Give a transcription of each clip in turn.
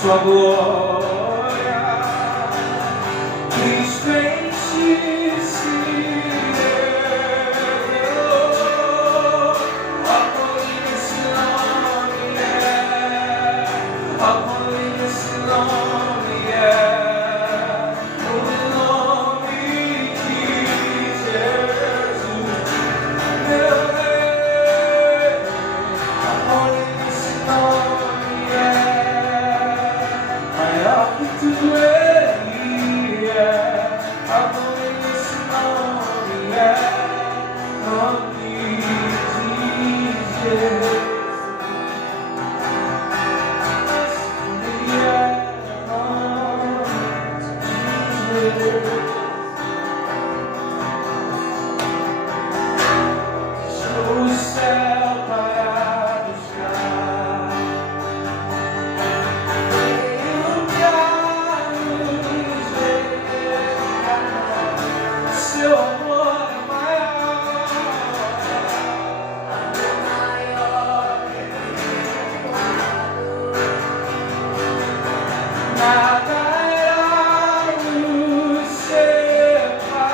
sua glória. Cristo em ti se revelou. Acolhe esse nome, acolhe esse nome, o nome de Jesus, meu Rei. Acolhe esse nome, maior que tudo ele é. Acolhe esse nome, nome de Jesus. O céu para buscar, veio pra nos ver. Seu amor é maior nada irá nos separar.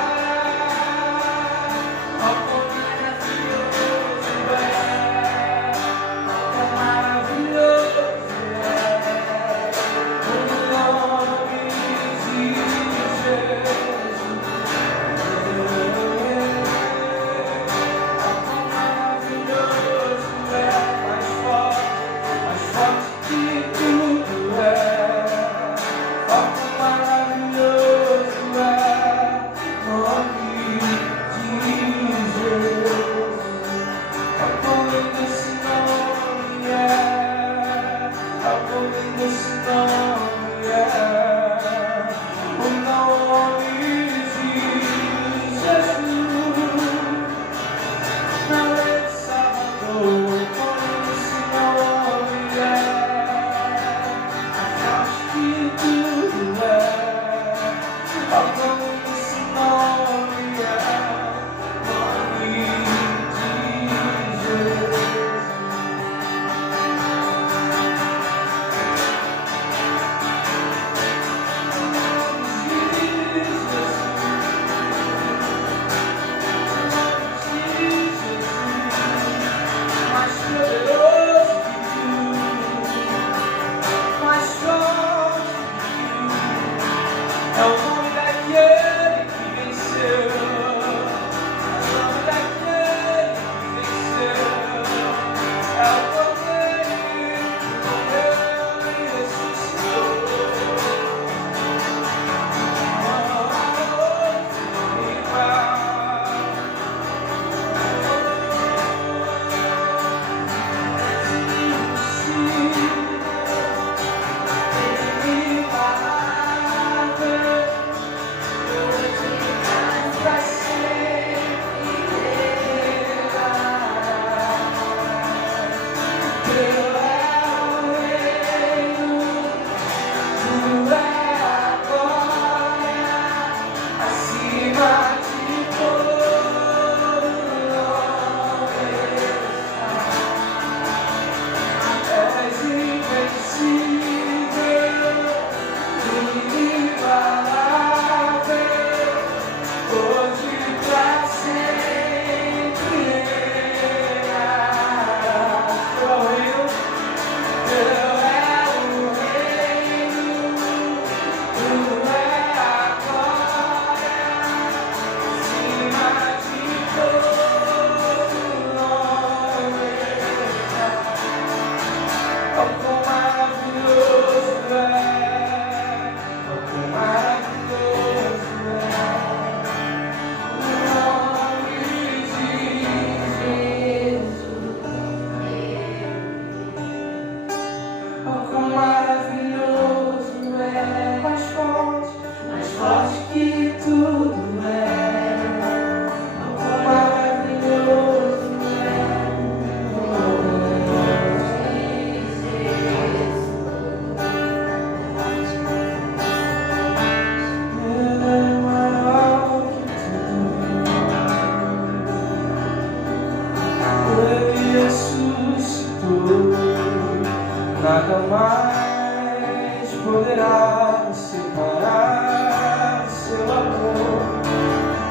poderá nos separar do seu amor.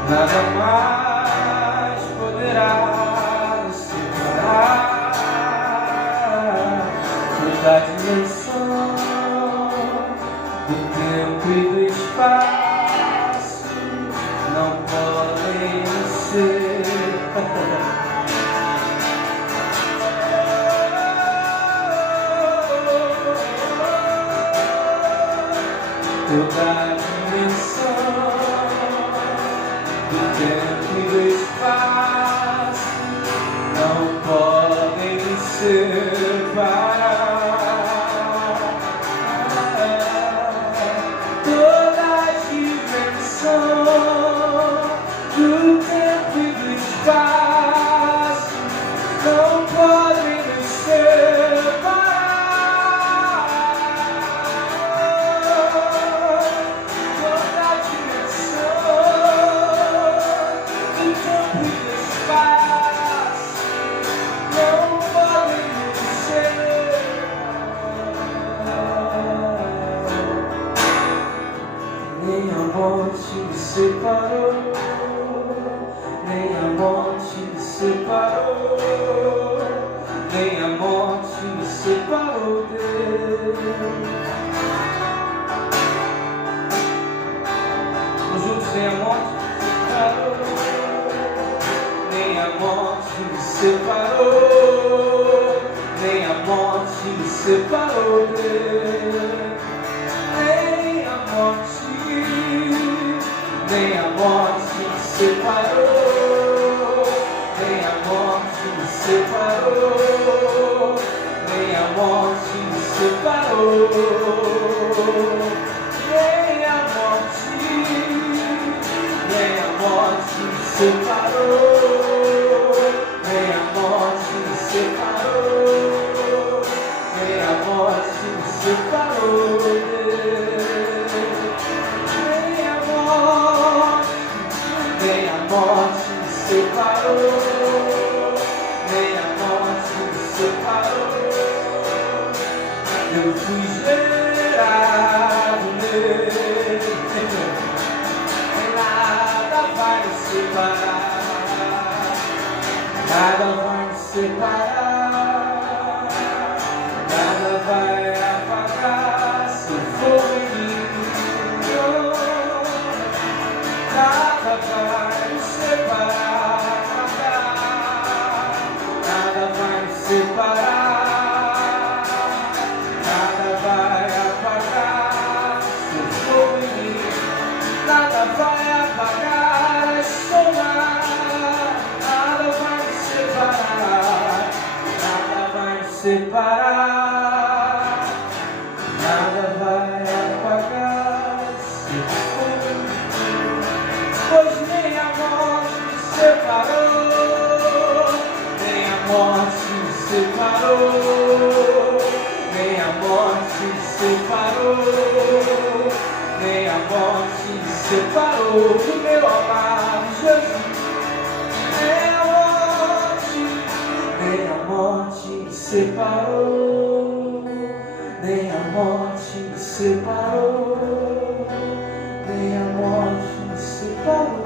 Nada mais poderá nos separar. Toda a dimensão do tempo e do espaço não podem ser. Toda a dimensão do tempo e do espaço não podem separar. Toda a dimensão do tempo e do espaço não podem nos separar. Nem a morte me separou, nem a morte me separou, nem a morte me separou dele. Vamos juntos, nem a morte me separou, nem a morte me separou, nem a morte me separou dele. Nem a morte me separou, nem a morte me separou, nem a morte me separou, nem a morte me separou, nem a morte me separou, nem a morte me separou. Nem a morte me separou, nem a morte me separou. Eu fui gerado nele, nada vai me separar, nada vai me separar, nada vai apagar se for em mim. Nada vai me separar, nada vai me separar, nada vai apagar se for em mim. Nada vai apagar a sombra, nada vai me separar, nada vai me separar, nada vai apagar se for em mim. Pois nem a morte me separou, nem a morte me separou, nem a morte me separou, nem a morte me separou do meu amado Jesus. Nem a morte me separou, nem a morte me separou, nem a morte me separou.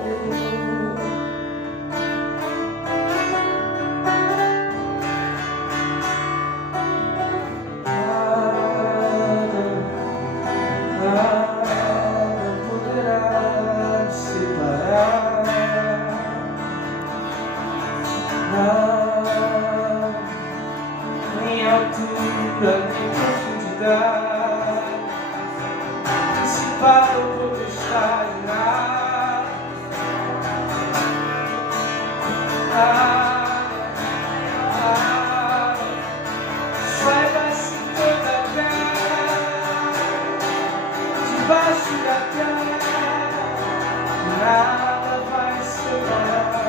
Nada poderá me separar, nada, nem altura, nem profundidade separa o potestade, nada, saiba-se toda a terra, debaixo da terra, nada vai separar.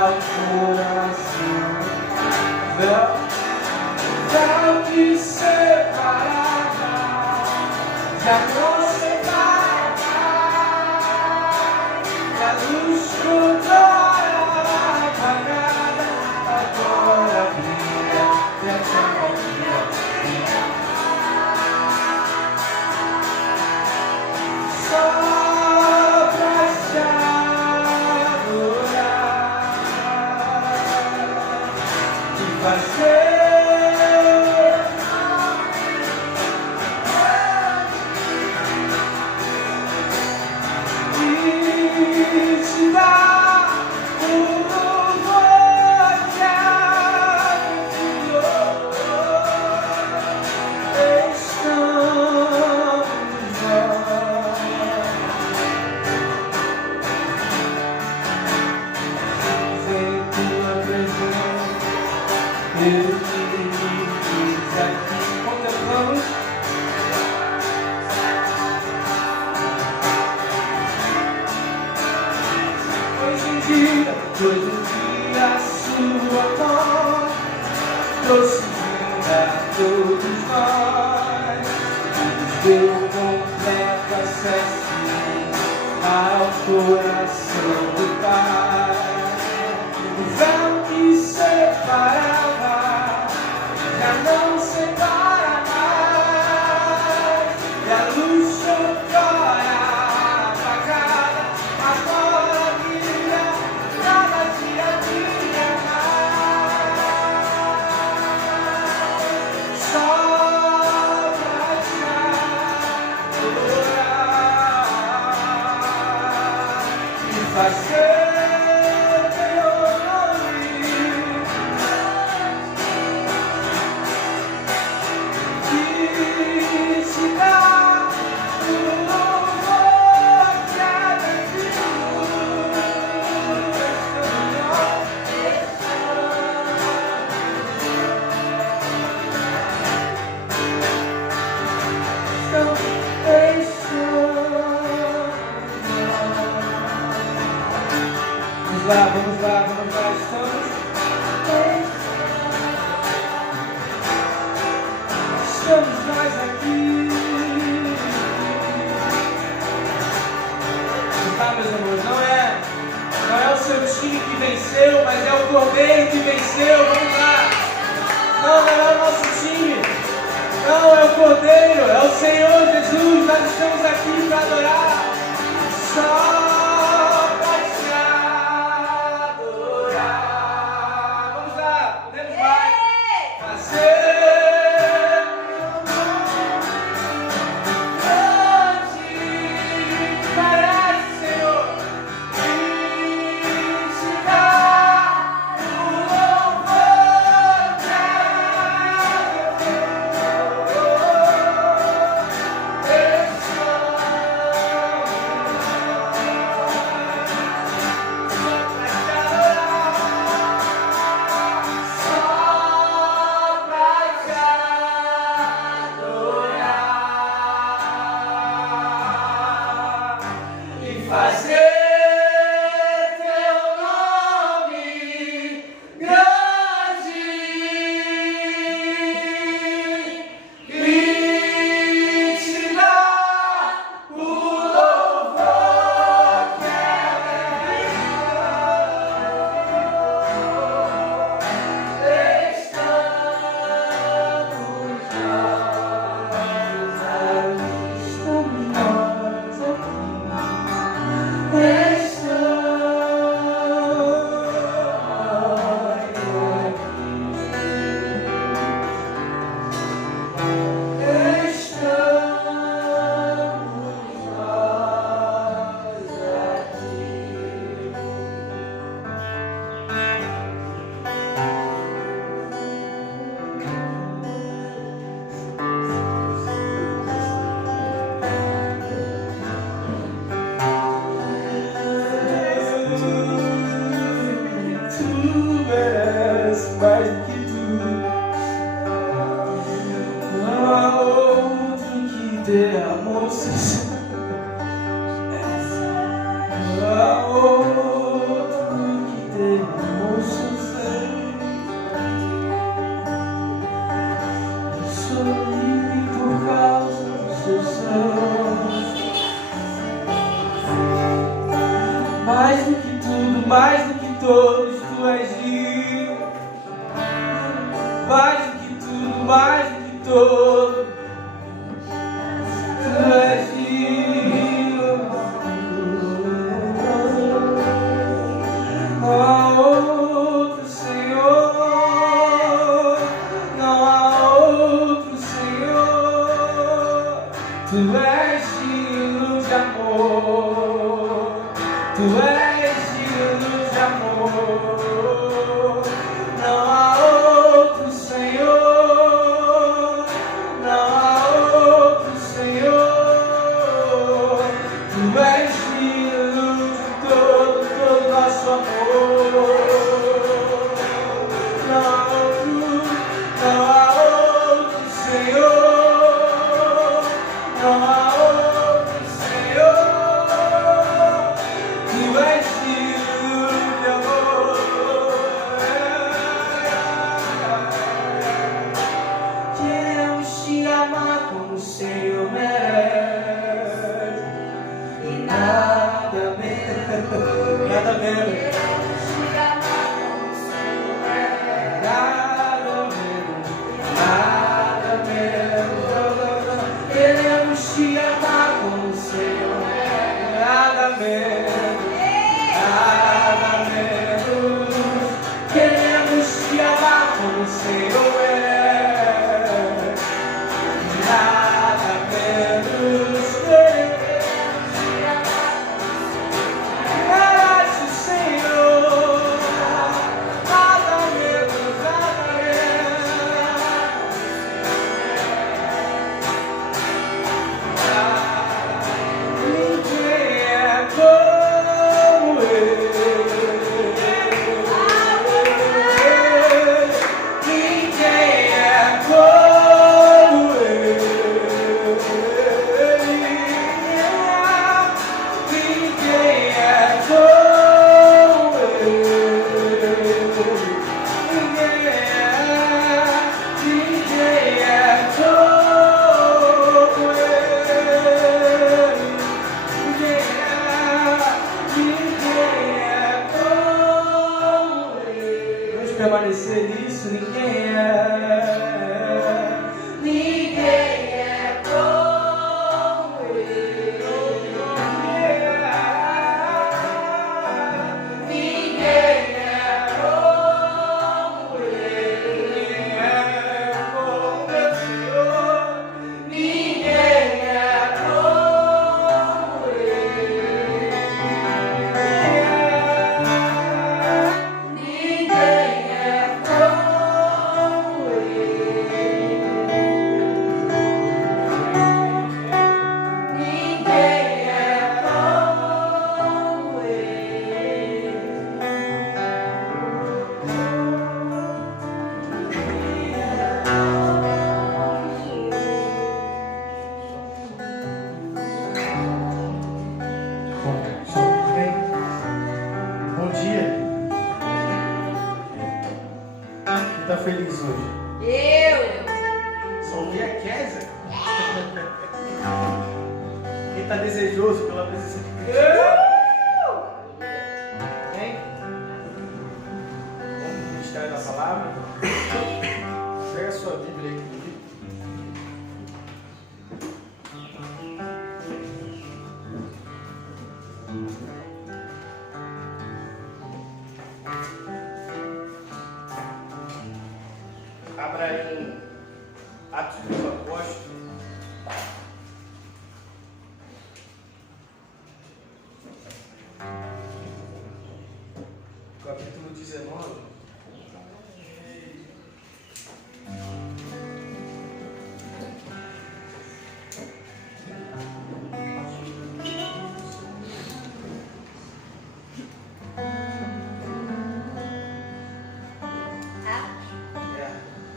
Ao coração Vamos lá, estamos nós aqui. Tá, meus amores, não é o seu time que venceu, mas é o Cordeiro que venceu. Vamos lá. Não é o nosso time, não é o Cordeiro, é o Senhor Jesus. Nós estamos aqui para adorar. Só mais do que todos, tu és digno. Mais do que tudo, mais do que todo, tu és digno. Não há outro Senhor, não há outro Senhor. Tu és digno de amor, tu és digno de amor. Não há outro Senhor, não há outro Senhor. Tu és digno de todo nosso amor. Não há outro Senhor, não há outro Senhor. Tu és digno de amor. Queremos te amar como o Senhor merece, e nada menos, nada menos. Queremos te amar como o Senhor, nada menos, nada menos. Queremos te amar como o Senhor é, nada menos. Queremos te amar como o Senhor, nada menos, nada menos. Ninguém é como Ele. Ninguém é como Ele. Ninguém é como Ele. Ninguém é como Ele. Vamos permanecer nisso, ninguém é. Ninguém é como Ele. Ninguém é como Ele. Ninguém é como meu Senhor. Ninguém é como Ele. Ninguém é como Bom dia. Quem está feliz hoje? Só ouvi a Kézia. Quem está desejoso pela presença de Cristo? Quem? Vamos meditar na palavra? Pega a sua Bíblia aí comigo. Abra aí em Atos dos Apóstolos. Capítulo 19.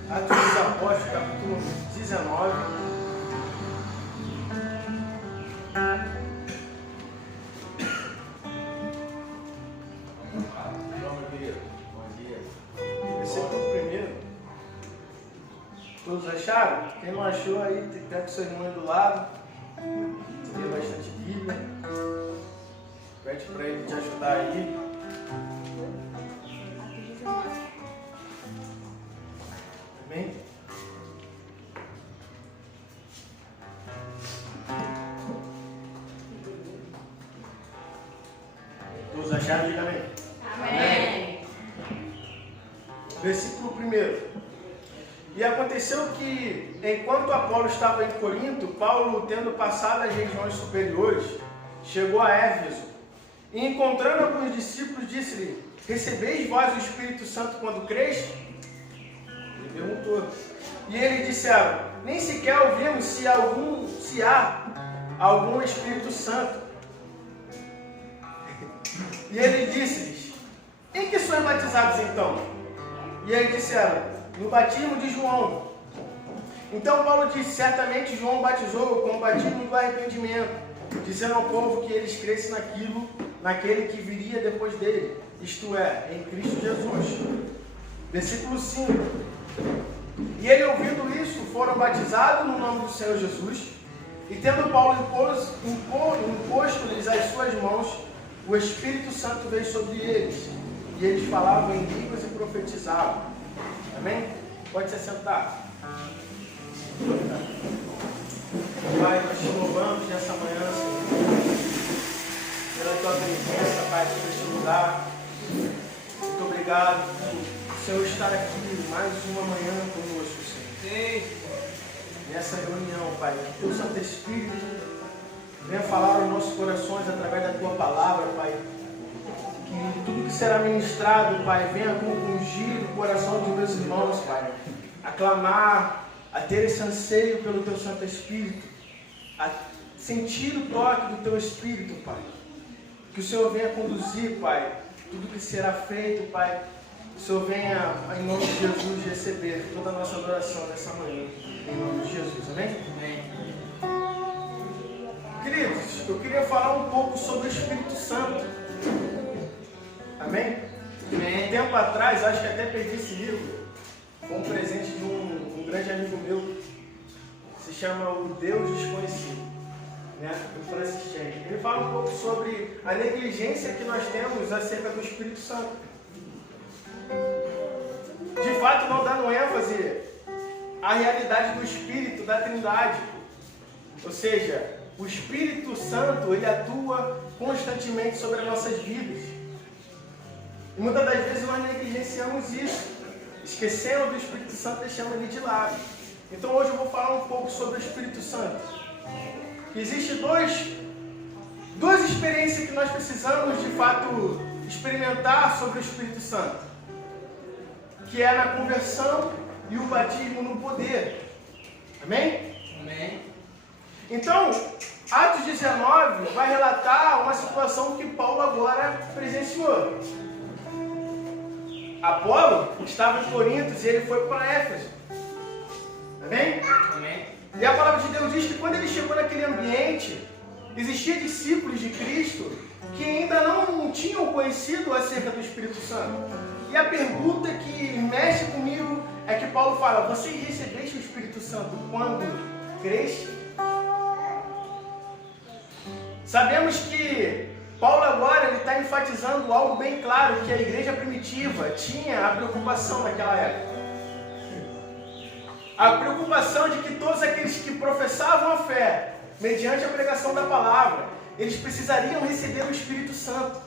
Atos dos Apóstolos, capítulo 19. Versículo 1. Todos acharam? Quem não achou aí, tem com seu irmão do lado. Tem bastante Bíblia. Pede para ele te ajudar aí. Amém? Todos acharam? Diga amém. Amém. Versículo 1. E aconteceu que, enquanto Apolo estava em Corinto, Paulo, tendo passado as regiões superiores, chegou a Éfeso. E encontrando alguns discípulos, disse-lhe: recebeis vós o Espírito Santo quando creste? Ele perguntou. E eles disseram: nem sequer ouvimos se há algum Espírito Santo. E ele disse-lhes: em que sois batizados então? E eles disseram: no batismo de João. Então Paulo disse: certamente João batizou com o batismo do arrependimento, dizendo ao povo que eles crescem naquele que viria depois dele, isto é, em Cristo Jesus. Versículo 5. E ele, ouvindo isso, foram batizados no nome do Senhor Jesus, e tendo Paulo imposto-lhes as suas mãos, o Espírito Santo veio sobre eles, e eles falavam em línguas e profetizavam. Amém? Pode se sentar. Pai, nós te louvamos nessa manhã, Senhor, pela tua presença, Pai, por este lugar. Muito obrigado por o Senhor estar aqui mais uma manhã conosco, Senhor. Nessa reunião, Pai, que o teu Santo Espírito venha falar aos nossos corações através da tua palavra, Pai. Que tudo que será ministrado, Pai, venha compungir o coração dos meus irmãos, Pai. A clamar, a ter esse anseio pelo teu Santo Espírito, a sentir o toque do teu Espírito, Pai. Que o Senhor venha conduzir, Pai, tudo que será feito, Pai. Que o Senhor venha, em nome de Jesus, receber toda a nossa adoração nessa manhã. Em nome de Jesus, amém? Amém. Queridos, eu queria falar um pouco sobre o Espírito Santo. Amém? Um tempo atrás, acho que até perdi esse livro. Foi um presente de um grande amigo meu. Se chama O Deus Desconhecido, né? Do Francis Chan. Ele fala um pouco sobre a negligência que nós temos acerca do Espírito Santo. De fato, não dando ênfase à realidade do Espírito, da Trindade. Ou seja, o Espírito Santo, ele atua constantemente sobre as nossas vidas. E muitas das vezes nós negligenciamos isso, esquecendo do Espírito Santo, deixando ele de lado. Então hoje eu vou falar um pouco sobre o Espírito Santo. Existem duas experiências que nós precisamos de fato experimentar sobre o Espírito Santo, que é na conversão e o batismo no poder. Amém? Amém. Então, Atos 19 vai relatar uma situação que Paulo agora presenciou. Apolo estava em Corinto e ele foi para Éfeso. Amém? Amém. E a palavra de Deus diz que quando ele chegou naquele ambiente, existiam discípulos de Cristo que ainda não tinham conhecido acerca do Espírito Santo. E a pergunta que mexe comigo é que Paulo fala: vocês recebeste o Espírito Santo quando creste? Sabemos que Paulo agora ele está enfatizando algo bem claro, que a igreja primitiva tinha a preocupação naquela época. A preocupação de que todos aqueles que professavam a fé, mediante a pregação da palavra, eles precisariam receber o Espírito Santo.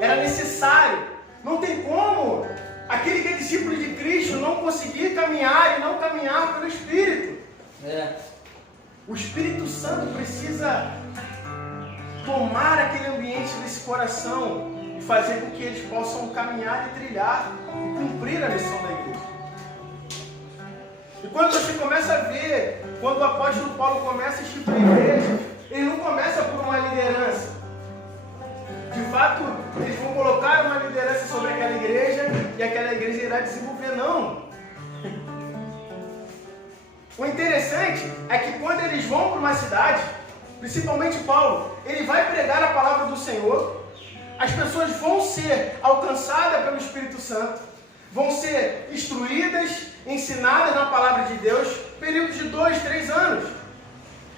Era necessário. Não tem como aquele que é discípulo de Cristo não conseguir caminhar e não caminhar pelo Espírito. O Espírito Santo precisa tomar aquele ambiente desse coração e fazer com que eles possam caminhar e trilhar e cumprir a missão da igreja. E quando você começa a ver, quando o apóstolo Paulo começa a instituir a igreja, ele não começa por uma liderança. De fato, eles vão colocar uma liderança sobre aquela igreja e aquela igreja irá desenvolver, não. O interessante é que quando eles vão para uma cidade, principalmente Paulo, ele vai pregar a palavra do Senhor, as pessoas vão ser alcançadas pelo Espírito Santo, vão ser instruídas, ensinadas na palavra de Deus, período de 2, 3 anos.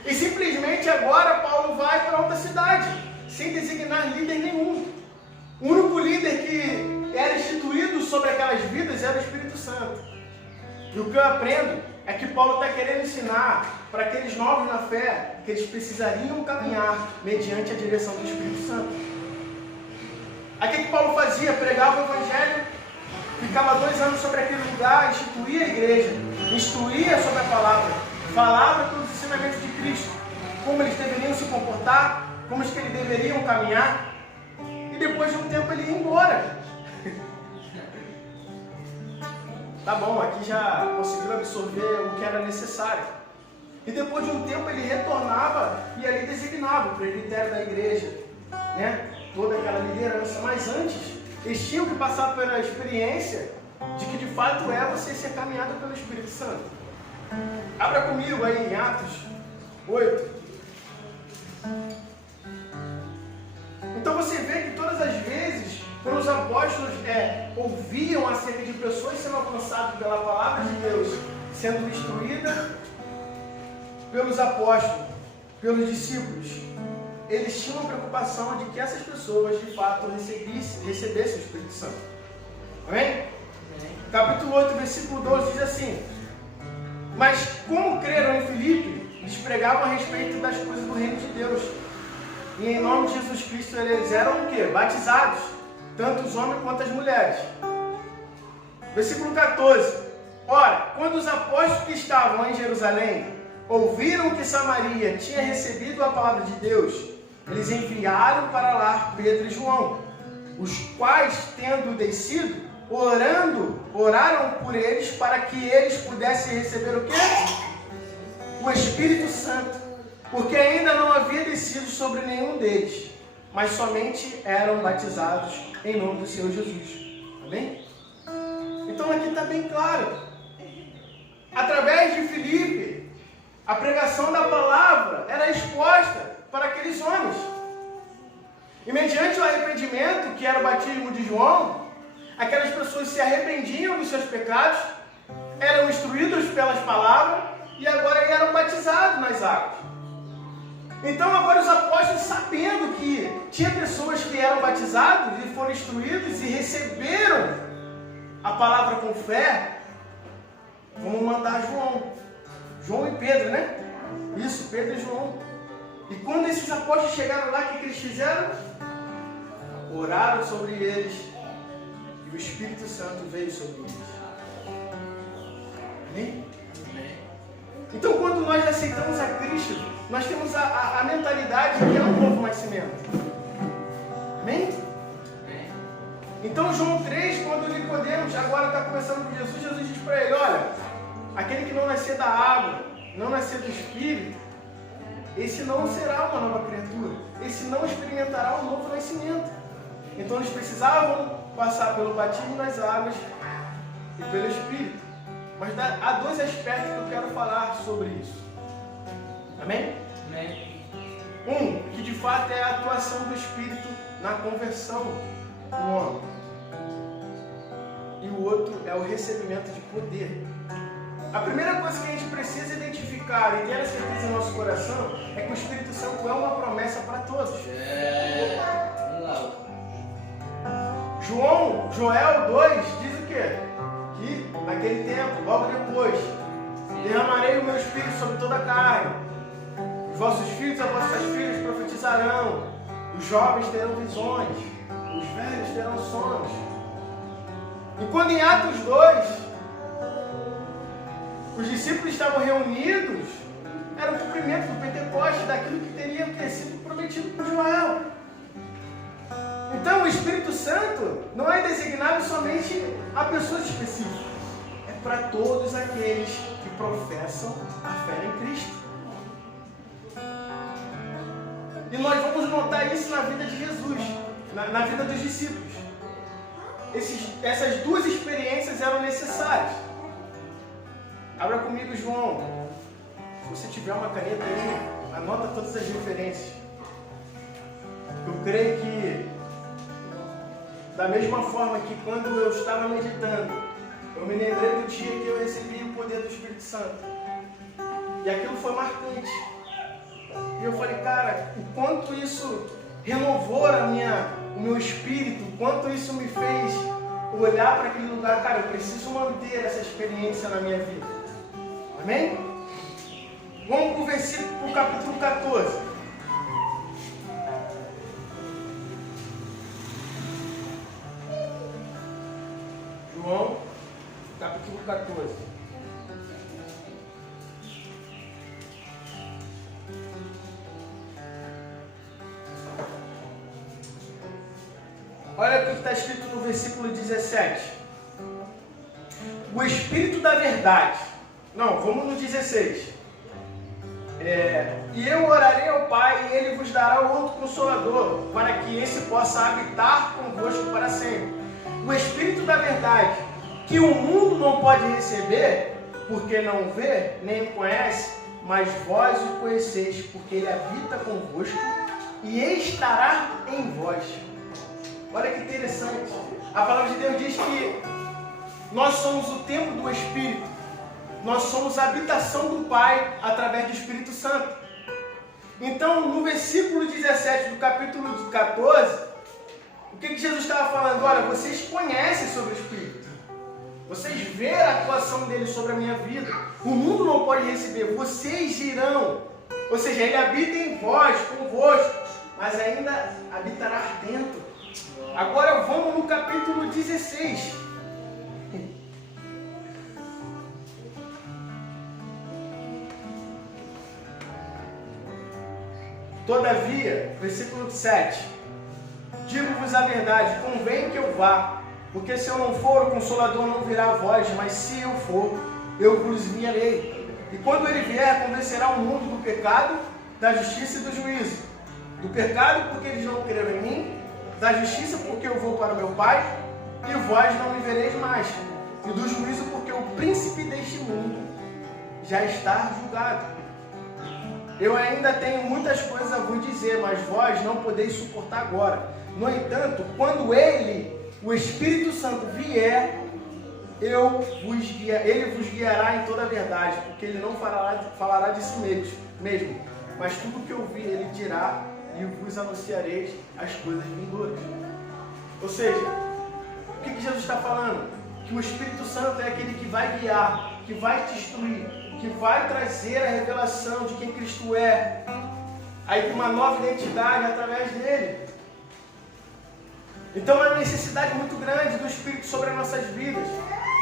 E simplesmente agora Paulo vai para outra cidade, sem designar líder nenhum. O único líder que era instituído sobre aquelas vidas era o Espírito Santo. E o que eu aprendo é que Paulo está querendo ensinar para aqueles novos na fé que eles precisariam caminhar mediante a direção do Espírito Santo. Aí o que Paulo fazia? Pregava o Evangelho, ficava 2 anos sobre aquele lugar, instituía a igreja, instruía sobre a palavra, falava todos os ensinamentos de Cristo, como eles deveriam se comportar, como que eles deveriam caminhar, e depois de um tempo ele ia embora. Tá bom, aqui já conseguiu absorver o que era necessário. E depois de um tempo ele retornava e ali designava o presbitério da igreja, né? Toda aquela liderança. Mas antes, eles tinham que passar pela experiência de que de fato é você ser caminhado pelo Espírito Santo. Abra comigo aí em Atos 8. Então você vê que todas as vezes, quando os apóstolos ouviam acerca de pessoas sendo alcançadas pela palavra de Deus, sendo instruídas pelos apóstolos, pelos discípulos, eles tinham a preocupação de que essas pessoas de fato recebessem o Espírito Santo. Amém? Capítulo 8, versículo 12 diz assim: mas como creram em Filipe, eles pregavam a respeito das coisas do reino de Deus. E em nome de Jesus Cristo eles eram o quê? Batizados, tanto os homens quanto as mulheres. Versículo 14. Ora, quando os apóstolos que estavam em Jerusalém ouviram que Samaria tinha recebido a palavra de Deus, eles enviaram para lá Pedro e João, os quais, tendo descido, oraram por eles para que eles pudessem receber o quê? O Espírito Santo, porque ainda não havia descido sobre nenhum deles, mas somente eram batizados em nome do Senhor Jesus. Amém? Então aqui está bem claro. Através de Filipe, a pregação da palavra era exposta para aqueles homens. E mediante o arrependimento, que era o batismo de João, aquelas pessoas se arrependiam dos seus pecados, eram instruídos pelas palavras e agora eram batizados nas águas. Então agora os apóstolos, sabendo que tinha pessoas que eram batizados e foram instruídos e receberam a palavra com fé, vamos mandar João e Pedro, né? Isso, Pedro e João. E quando esses apóstolos chegaram lá, o que eles fizeram? Oraram sobre eles e o Espírito Santo veio sobre eles. Amém? Então quando nós aceitamos a Cristo, nós temos a mentalidade que é um novo nascimento. Amém? Então João 3, quando Nicodemos agora está conversando com Jesus, Jesus diz para ele: olha, aquele que não nascer da água, não nascer do Espírito, esse não será uma nova criatura, esse não experimentará um novo nascimento. Então eles precisavam passar pelo batismo nas águas e pelo Espírito. Mas há 2 aspectos que eu quero falar sobre isso. Amém? Amém. Um, que de fato é a atuação do Espírito na conversão do homem. E o outro é o recebimento de poder. A primeira coisa que a gente precisa identificar e ter a certeza em nosso coração é que o Espírito Santo é uma promessa para todos. Joel 2 diz o quê? Que naquele tempo, logo depois, derramarei o meu Espírito sobre toda a carne. Os vossos filhos e as vossas filhas profetizarão. Os jovens terão visões. Os velhos terão sonhos. E quando em Atos 2, os discípulos estavam reunidos, era o cumprimento do Pentecostes, daquilo que teria sido prometido por Joel. Então o Espírito Santo não é designado somente a pessoas específicas, é para todos aqueles que professam a fé em Cristo. E nós vamos notar isso na vida de Jesus, na vida dos discípulos. Essas 2 experiências eram necessárias. Abra comigo João. Se você tiver uma caneta aí, anota todas as referências. Eu creio que, da mesma forma que quando eu estava meditando, eu me lembrei do dia que eu recebi o poder do Espírito Santo. E aquilo foi marcante. E eu falei, cara, o quanto isso renovou o meu espírito, o quanto isso me fez olhar para aquele lugar. Cara, eu preciso manter essa experiência na minha vida. Amém? Vamos para o versículo, para o capítulo 14. João, capítulo 14. Olha o que está escrito no versículo 17. O Espírito da Verdade. Não, vamos no 16. E eu orarei ao Pai, e Ele vos dará outro Consolador, para que esse possa habitar convosco para sempre. O Espírito da Verdade, que o mundo não pode receber, porque não vê, nem conhece, mas vós o conheceis, porque Ele habita convosco e estará em vós. Olha que interessante. A palavra de Deus diz que nós somos o templo do Espírito. Nós somos a habitação do Pai através do Espírito Santo. Então, no versículo 17 do capítulo 14, o que Jesus estava falando? Olha, vocês conhecem sobre o Espírito. Vocês veem a atuação dele sobre a minha vida. O mundo não pode receber. Vocês irão. Ou seja, ele habita em vós, convosco, mas ainda habitará dentro. Agora vamos no capítulo 16. Todavia, versículo 7. Digo-vos a verdade, convém que eu vá, porque se eu não for, o Consolador não virá a vós, mas se eu for, eu vos enviarei. E quando ele vier, convencerá o mundo do pecado, da justiça e do juízo. Do pecado, porque eles não creram em mim, da justiça, porque eu vou para o meu Pai, e vós não me vereis mais. E do juízo, porque o príncipe deste mundo já está julgado. Eu ainda tenho muitas coisas a vos dizer, mas vós não podeis suportar agora. No entanto, quando Ele, o Espírito Santo, vier, Ele vos guiará em toda a verdade, porque Ele não falará de si mesmo, mas tudo que ouvir Ele dirá, e vos anunciareis as coisas vindouras. Ou seja, o que Jesus está falando? Que o Espírito Santo é aquele que vai guiar, que vai te instruir, que vai trazer a revelação de quem Cristo é, aí uma nova identidade através dele. Então é uma necessidade muito grande do Espírito sobre as nossas vidas.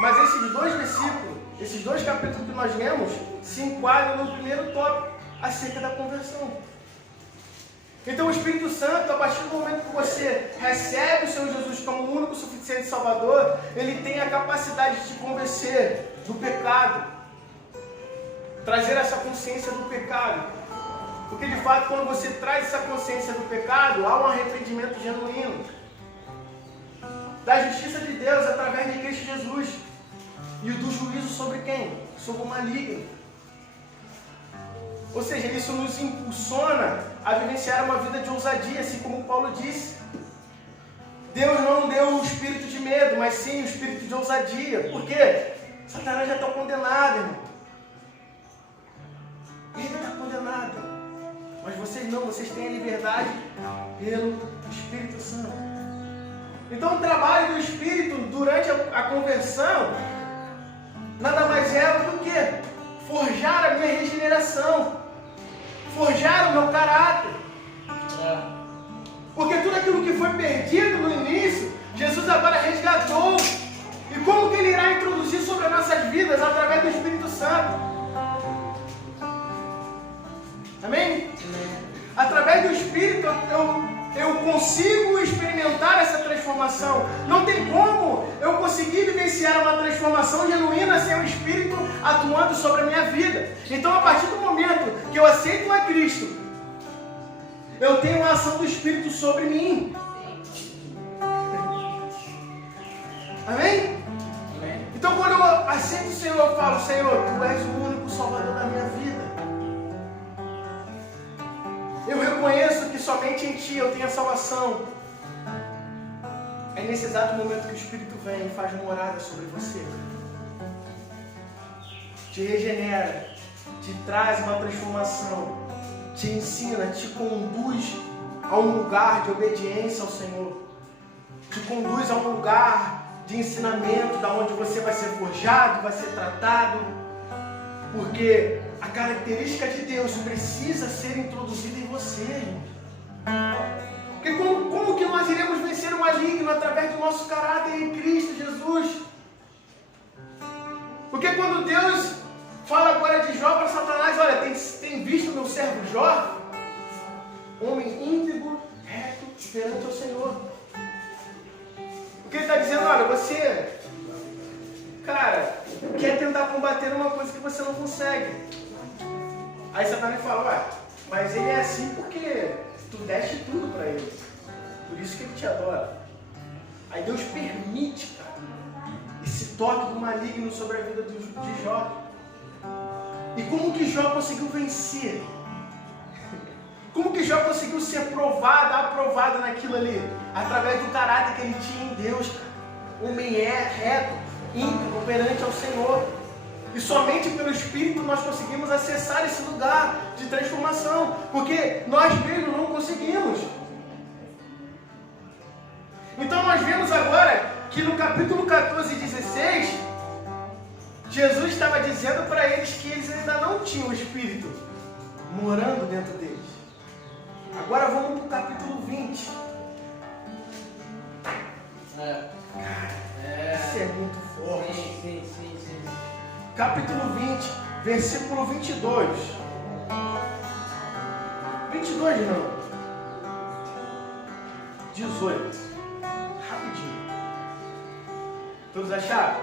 Mas esses dois versículos, esses dois capítulos que nós lemos, se enquadram no primeiro tópico, acerca da conversão. Então o Espírito Santo, a partir do momento que você recebe o Senhor Jesus como o único suficiente Salvador, Ele tem a capacidade de te convencer do pecado, trazer essa consciência do pecado. Porque de fato, quando você traz essa consciência do pecado, há um arrependimento genuíno da justiça de Deus através de Cristo Jesus, e do juízo sobre quem? Sobre o maligno. Ou seja, isso nos impulsiona a vivenciar uma vida de ousadia, assim como Paulo disse. Deus não deu o espírito de medo, mas sim o espírito de ousadia. Por quê? Satanás já está condenado, irmão. Ele está condenado. Mas vocês não, vocês têm a liberdade pelo Espírito Santo. Então o trabalho do Espírito durante a conversão nada mais é do que forjar a minha regeneração, forjar o meu caráter. Porque tudo aquilo que foi perdido no início, Jesus agora resgatou. E como que Ele irá introduzir sobre as nossas vidas? Através do Espírito Santo. Amém? Através do Espírito eu consigo experimentar essa transformação. Não tem como eu conseguir vivenciar uma transformação genuína sem o Espírito atuando sobre a minha vida. Então, a partir do momento que eu aceito a Cristo, eu tenho a ação do Espírito sobre mim. Amém? Então, quando eu aceito o Senhor, eu falo: Senhor, Tu és o único Salvador da minha vida. Eu reconheço que somente em Ti eu tenho a salvação. É nesse exato momento que o Espírito vem e faz morada sobre você. Te regenera, te traz uma transformação, te ensina, te conduz a um lugar de obediência ao Senhor. Te conduz a um lugar de ensinamento, da onde você vai ser forjado, vai ser tratado. Porque a característica de Deus precisa ser introduzida em você, irmão. Porque como que nós iremos vencer o maligno através do nosso caráter em Cristo Jesus? Porque quando Deus fala agora de Jó para Satanás, olha, tem visto meu servo Jó? Homem íntegro, reto, perante ao Senhor. Porque ele está dizendo, olha, você, cara, quer tentar combater uma coisa que você não consegue. Aí Satanás fala, ué, mas ele é assim porque tu deste tudo para ele. Por isso que ele te adora. Aí Deus permite, cara, esse toque do maligno sobre a vida de Jó. E como que Jó conseguiu vencer? Como que Jó conseguiu ser aprovado naquilo ali? Através do caráter que ele tinha em Deus. Homem reto, íntegro, perante ao Senhor. E somente pelo Espírito nós conseguimos acessar esse lugar de transformação. Porque nós mesmos não conseguimos. Então nós vemos agora que no capítulo 14 e 16, Jesus estava dizendo para eles que eles ainda não tinham o Espírito morando dentro deles. Agora vamos para o capítulo 20. Cara, isso é muito forte. Sim. Capítulo 20, versículo 22. 22 não. 18. Rapidinho. Todos acharam?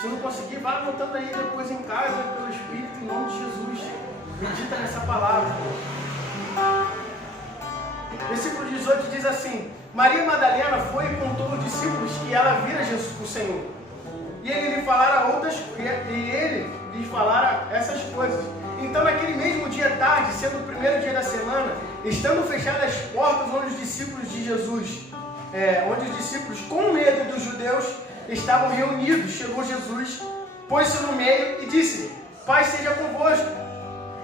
Se não conseguir, vá anotando aí depois em casa, pelo Espírito, em nome de Jesus. Medita nessa palavra. Versículo 18 diz assim: Maria Madalena foi e contou aos discípulos que ela vira Jesus, o Senhor. E ele lhe falara essas coisas. Então, naquele mesmo dia tarde, sendo o primeiro dia da semana, estando fechadas as portas onde os discípulos de Jesus, onde os discípulos, com medo dos judeus, estavam reunidos, chegou Jesus, pôs-se no meio e disse: Pai seja convosco.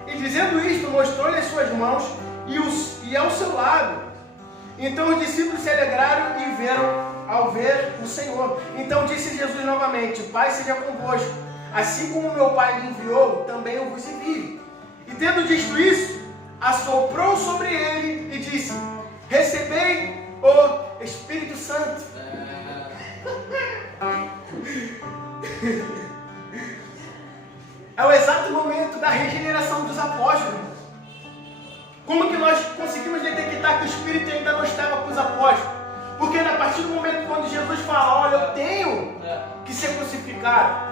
E dizendo isto, mostrou-lhe as suas mãos e ao seu lado. Então os discípulos se alegraram e viram ao ver o Senhor. Então disse Jesus novamente: Pai seja convosco. Assim como meu Pai me enviou, também eu vos envio. E tendo dito isso, assoprou sobre ele e disse: Recebei o Espírito Santo. É o exato momento da regeneração dos apóstolos. Como que nós conseguimos detectar que o Espírito ainda não estava com os apóstolos? Porque a partir do momento quando Jesus fala: olha, eu tenho que ser crucificado,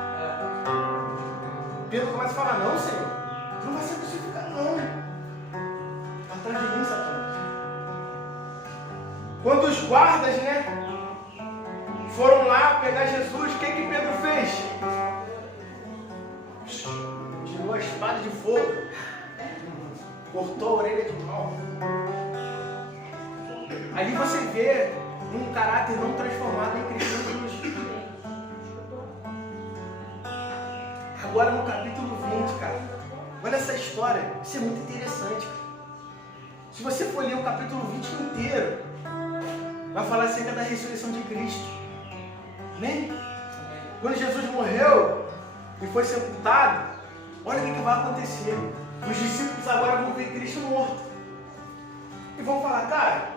Pedro começa a falar: não, Senhor, não vai ser crucificado não. Atrás de mim, Satanás. Quando os guardas, foram lá pegar Jesus, o que Pedro fez? Tirou a espada de fogo, cortou a orelha de pau. Ali você vê um caráter não transformado em Cristo Jesus. Agora no capítulo 20, cara, olha essa história, isso é muito interessante, cara. Se você for ler o capítulo 20 inteiro, vai falar acerca da ressurreição de Cristo. Amém? Quando Jesus morreu e foi sepultado, olha o que vai acontecer. Os discípulos agora vão ver Cristo morto. E vão falar: cara,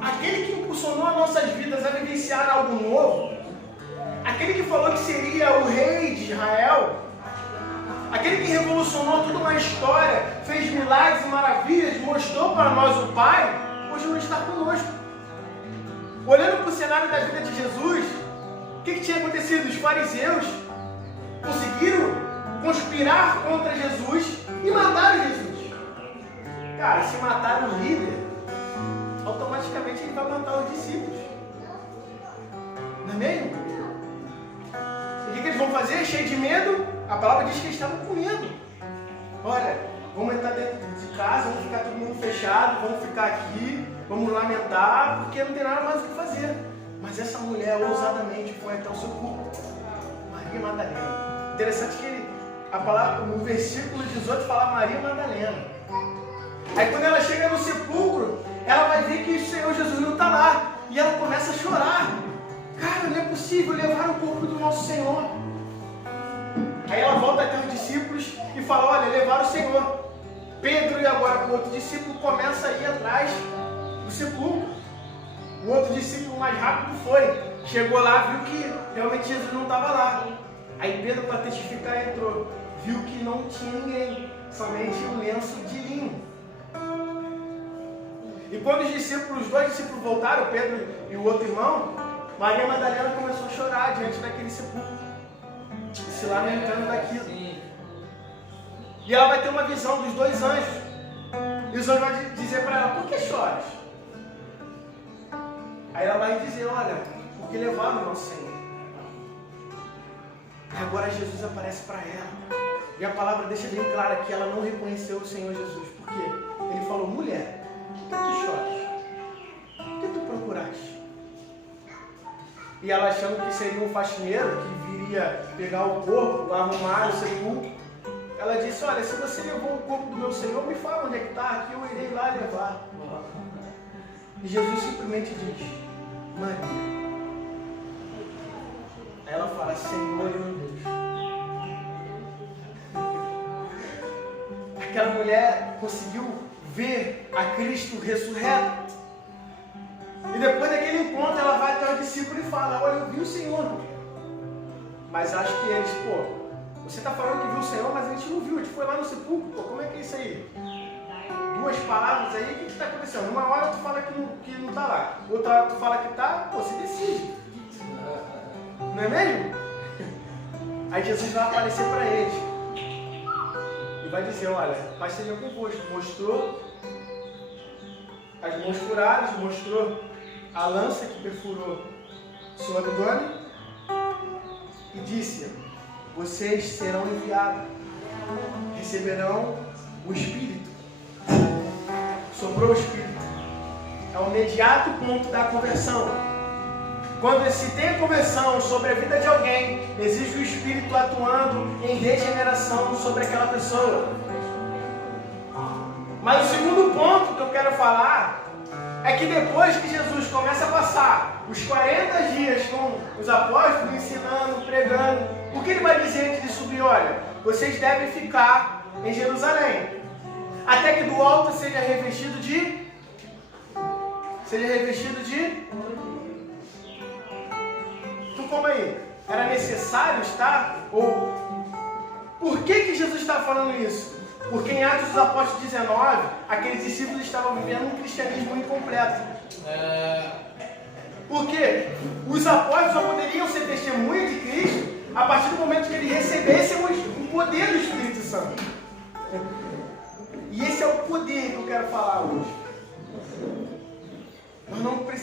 aquele que impulsionou as nossas vidas a vivenciar algo novo, aquele que falou que seria o rei de Israel, aquele que revolucionou toda uma história, fez milagres e maravilhas, mostrou para nós o Pai, hoje não está conosco. Olhando para o cenário da vida de Jesus, o que tinha acontecido? Os fariseus conseguiram conspirar contra Jesus e mataram Jesus. Cara, se matar o líder, automaticamente ele vai matar os discípulos. Não é mesmo? E o que eles vão fazer? Cheio de medo, a palavra diz que eles estavam com medo. Olha, vamos entrar dentro de casa, vamos ficar todo mundo fechado, vamos ficar aqui, vamos lamentar, porque não tem nada mais o que fazer. Mas essa mulher ousadamente foi até o sepulcro. Maria Madalena. Interessante que a palavra, no versículo 18 fala Maria Madalena. Aí quando ela chega no sepulcro, ela vai ver que o Senhor Jesus não está lá. E ela começa a chorar. Cara, não é possível levar o corpo do nosso Senhor. Aí ela volta até os discípulos e fala, olha, levaram o Senhor. Pedro e agora o outro discípulo começa a ir atrás do sepulcro. O outro discípulo mais rápido foi. Chegou lá, viu que realmente Jesus não estava lá. Aí Pedro, para testificar, entrou. Viu que não tinha ninguém, somente um lenço de linho. E quando os dois discípulos voltaram, Pedro e o outro irmão, Maria Madalena começou a chorar diante daquele sepulcro, se lamentando daquilo. E ela vai ter uma visão dos dois anjos. E os anjos vão dizer para ela, por que choras? Aí ela vai dizer, olha, porque levaram o nosso Senhor. E agora Jesus aparece para ela. E a palavra deixa bem clara que ela não reconheceu o Senhor Jesus. Por quê? Ele falou, mulher, por que tu choras? O que tu procuraste? E ela achando que seria um faxineiro que viria pegar o corpo, arrumar o sepulcro. Ela disse, olha, se você levou o corpo do meu Senhor, me fala onde é que está, que eu irei lá levar. E Jesus simplesmente diz, Maria. Aí ela fala, Senhor e meu Deus. Aquela mulher conseguiu ver a Cristo ressurreto. E depois daquele encontro, ela vai até o discípulo e fala, olha, eu vi o Senhor. Mas acho que eles, você está falando que viu o Senhor, mas a gente não viu, a gente foi lá no sepulcro, como é que é isso aí? Duas palavras aí, o que está acontecendo? Uma hora tu fala que não está lá, outra hora tu fala que está, você decide. Não é mesmo? Aí Jesus vai aparecer para eles e vai dizer, olha, Pai seja convosco. Mostrou as mãos furadas, mostrou a lança que perfurou seu abdômen e disse, vocês serão enviados, receberão o Espírito. Sobrou o Espírito. É o imediato ponto da conversão. Quando se tem a conversão sobre a vida de alguém, existe o Espírito atuando em regeneração sobre aquela pessoa. Mas o segundo ponto que eu quero falar é que depois que Jesus começa a passar os 40 dias com os apóstolos ensinando, pregando, o que ele vai dizer antes de subir? Olha, vocês devem ficar em Jerusalém, até que do alto seja revestido de... Então como aí? Era necessário estar? Ou por que Jesus está falando isso? Porque em Atos dos Apóstolos 19, aqueles discípulos estavam vivendo um cristianismo incompleto. Porque os apóstolos só poderiam ser testemunhas de Cristo a partir do momento que eles recebessem o poder do Espírito Santo. E esse é o poder que eu quero falar hoje.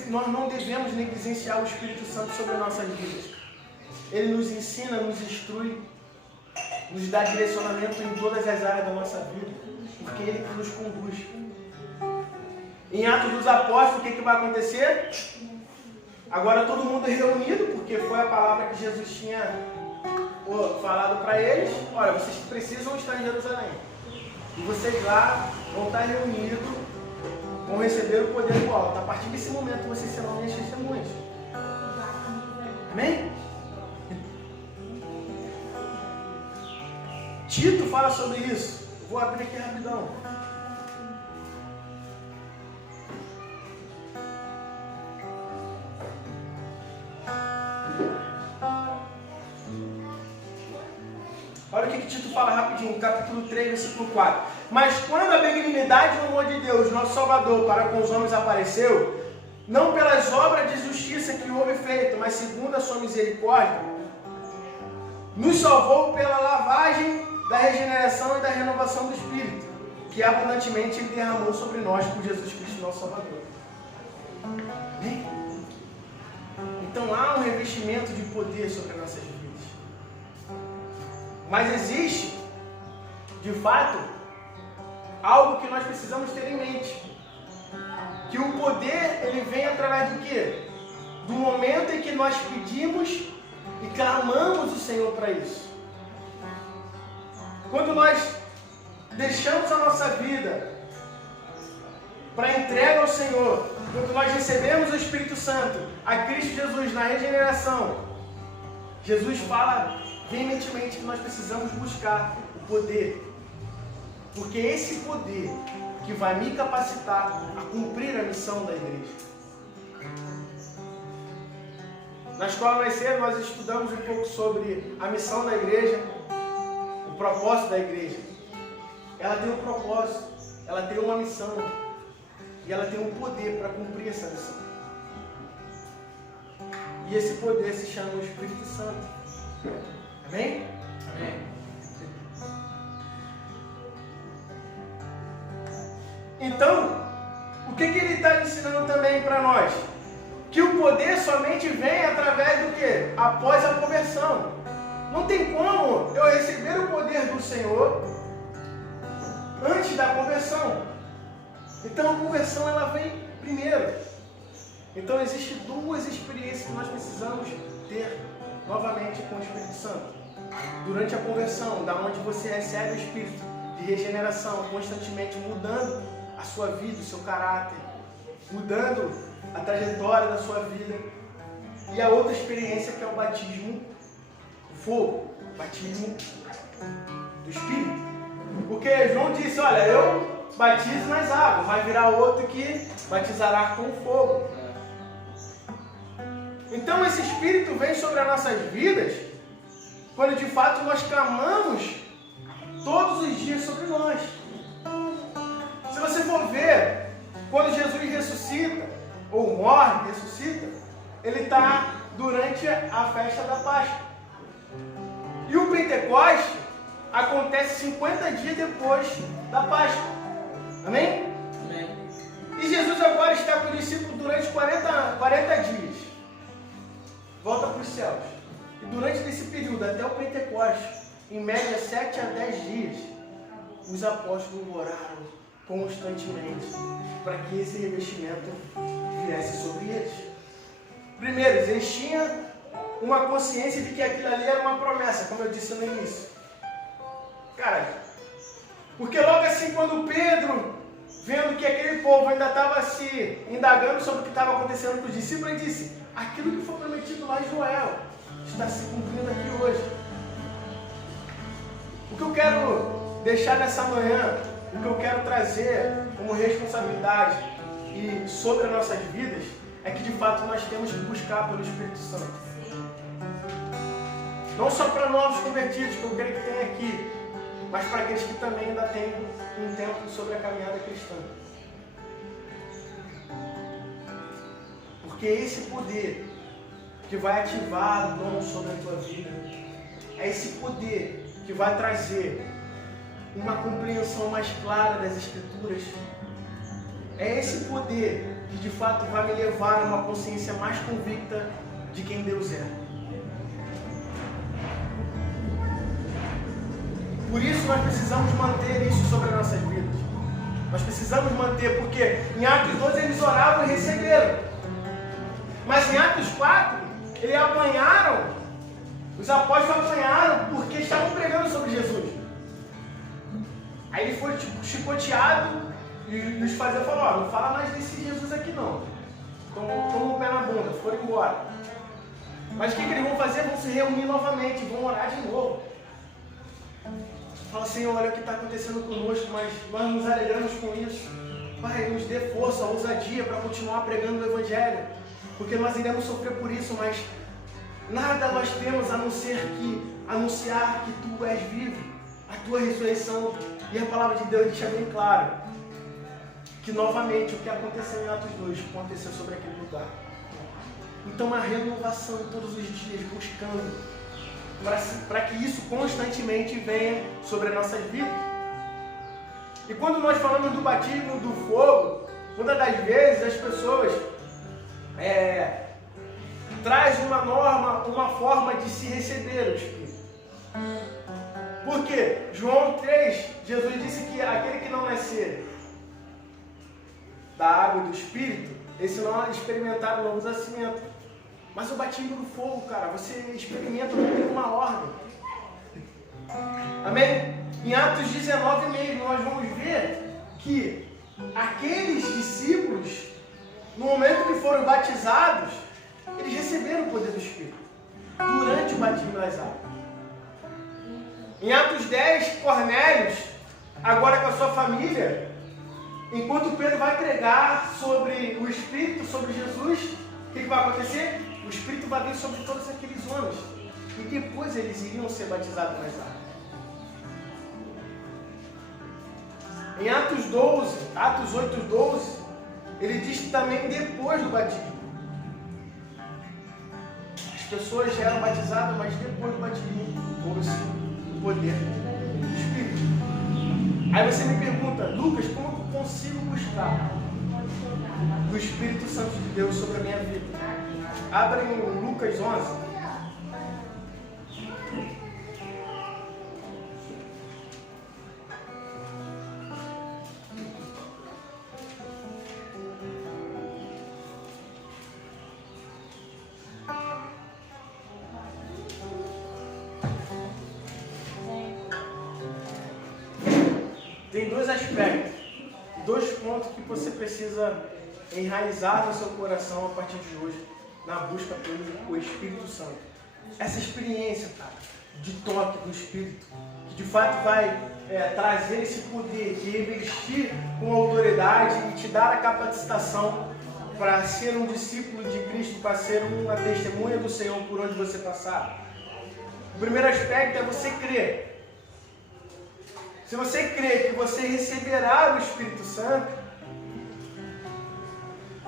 Nós não devemos negligenciar o Espírito Santo sobre as nossas vidas. Ele nos ensina, nos instrui, nos dá direcionamento em todas as áreas da nossa vida, porque Ele que nos conduz. Em Atos dos Apóstolos, o que vai acontecer? Agora todo mundo reunido, porque foi a palavra que Jesus tinha falado para eles. Olha, vocês precisam estar em Jerusalém. E vocês lá vão estar reunidos, vão receber o poder do alto. A partir desse momento vocês serão minhas testemunhas. Amém? Tito fala sobre isso. Vou abrir aqui rapidão. Olha o que Tito fala rapidinho, capítulo 3, versículo 4. Mas quando a benignidade e o amor de Deus, nosso Salvador, para com os homens apareceu, não pelas obras de justiça que houve feito, mas segundo a sua misericórdia, nos salvou pela lavagem da regeneração e da renovação do Espírito, que abundantemente Ele derramou sobre nós por Jesus Cristo, nosso Salvador. Amém? Então há um revestimento de poder sobre as nossas vidas. Mas existe, de fato, algo que nós precisamos ter em mente. Que o poder, ele vem através do quê? Do momento em que nós pedimos e clamamos o Senhor para isso. Quando nós deixamos a nossa vida para a entrega ao Senhor, quando nós recebemos o Espírito Santo, a Cristo Jesus na regeneração, Jesus fala veementemente que nós precisamos buscar o poder. Porque é esse poder que vai me capacitar a cumprir a missão da igreja. Na escola mais cedo nós estudamos um pouco sobre a missão da igreja, o propósito da igreja. Ela tem um propósito, ela tem uma missão e ela tem um poder para cumprir essa missão. E esse poder se chama o Espírito Santo. Amém? Amém. Então, o que ele está ensinando também para nós? Que o poder somente vem através do quê? Após a conversão. Não tem como eu receber o poder do Senhor antes da conversão. Então a conversão ela vem primeiro. Então existem duas experiências que nós precisamos ter novamente com o Espírito Santo. Durante a conversão, da onde você recebe o Espírito de regeneração, constantemente mudando a sua vida, o seu caráter, mudando a trajetória da sua vida. E a outra experiência que é o batismo, o fogo, o batismo do Espírito. Porque João disse, olha, eu batizo nas águas, vai virar outro que batizará com fogo. Então esse Espírito vem sobre as nossas vidas quando de fato nós clamamos todos os dias sobre nós. Se você for ver, quando Jesus ressuscita, ou morre, ressuscita, ele está durante a festa da Páscoa. E o Pentecoste acontece 50 dias depois da Páscoa. Amém? Amém. E Jesus agora está com o discípulo durante 40 dias. Volta para os céus. E durante esse período, até o Pentecoste, em média 7 a 10 dias, os apóstolos oraram constantemente para que esse revestimento viesse sobre eles. Primeiro, eles tinham uma consciência de que aquilo ali era uma promessa, como eu disse no início. Cara, porque logo assim, quando Pedro, vendo que aquele povo ainda estava se indagando sobre o que estava acontecendo com os discípulos, ele disse, aquilo que foi prometido lá em Joel está se cumprindo aqui hoje. O que eu quero deixar nessa manhã, o que eu quero trazer como responsabilidade e sobre as nossas vidas, é que de fato nós temos que buscar pelo Espírito Santo. Não só para novos convertidos, que eu creio que tem aqui, mas para aqueles que também ainda têm um tempo sobre a caminhada cristã. Porque esse poder que vai ativar o dom sobre a tua vida, é esse poder que vai trazer uma compreensão mais clara das Escrituras, é esse poder que de fato vai me levar a uma consciência mais convicta de quem Deus é. Por isso nós precisamos manter isso sobre as nossas vidas. Nós precisamos manter, porque em Atos 12 eles oravam e receberam. Mas em Atos 4, eles apanharam, os apóstolos apanharam porque estavam pregando sobre Jesus. Aí ele foi chicoteado e os fazer falou, não fala mais desse Jesus aqui não. Toma o pé na bunda, foram embora. Mas o que eles vão fazer? Vão se reunir novamente, vão orar de novo. Fala, Senhor, olha o que está acontecendo conosco, mas nós nos alegramos com isso. Pai, nos dê força, ousadia para continuar pregando o Evangelho, porque nós iremos sofrer por isso, mas nada nós temos a não ser que anunciar que Tu és vivo, a Tua ressurreição. E a palavra de Deus deixa bem claro que novamente o que aconteceu em Atos 2 aconteceu sobre aquele lugar. Então a renovação todos os dias, buscando para que isso constantemente venha sobre as nossas vidas. E quando nós falamos do batismo do fogo, muitas das vezes as pessoas traz uma norma, uma forma de se receber o Espírito. Porque João 3, Jesus disse que aquele que não nascer da água e do Espírito, esse não experimentar o novo nascimento. Mas o batismo do fogo, cara, você experimenta, não tem uma ordem. Amém? Em Atos 19 mesmo, nós vamos ver que aqueles discípulos, no momento que foram batizados, eles receberam o poder do Espírito durante o batismo nas águas. Em Atos 10, Cornélios, agora com a sua família, enquanto Pedro vai pregar sobre o Espírito, sobre Jesus, o que vai acontecer? O Espírito vai vir sobre todos aqueles homens. E depois eles iriam ser batizados nas águas. Em Atos 8:12, ele diz que também depois do batismo. As pessoas já eram batizadas, mas depois do batismo houve o poder do Espírito. Aí você me pergunta, Lucas, como eu consigo buscar do Espírito Santo de Deus sobre a minha vida? Abra em Lucas 11. Tem dois aspectos, dois pontos que você precisa enraizar no seu coração a partir de hoje, na busca pelo Espírito Santo. Essa experiência, cara, de toque do Espírito, que de fato vai trazer esse poder de revestir com autoridade e te dar a capacitação para ser um discípulo de Cristo, para ser uma testemunha do Senhor por onde você passar. O primeiro aspecto é você crer. Se você crê que você receberá o Espírito Santo,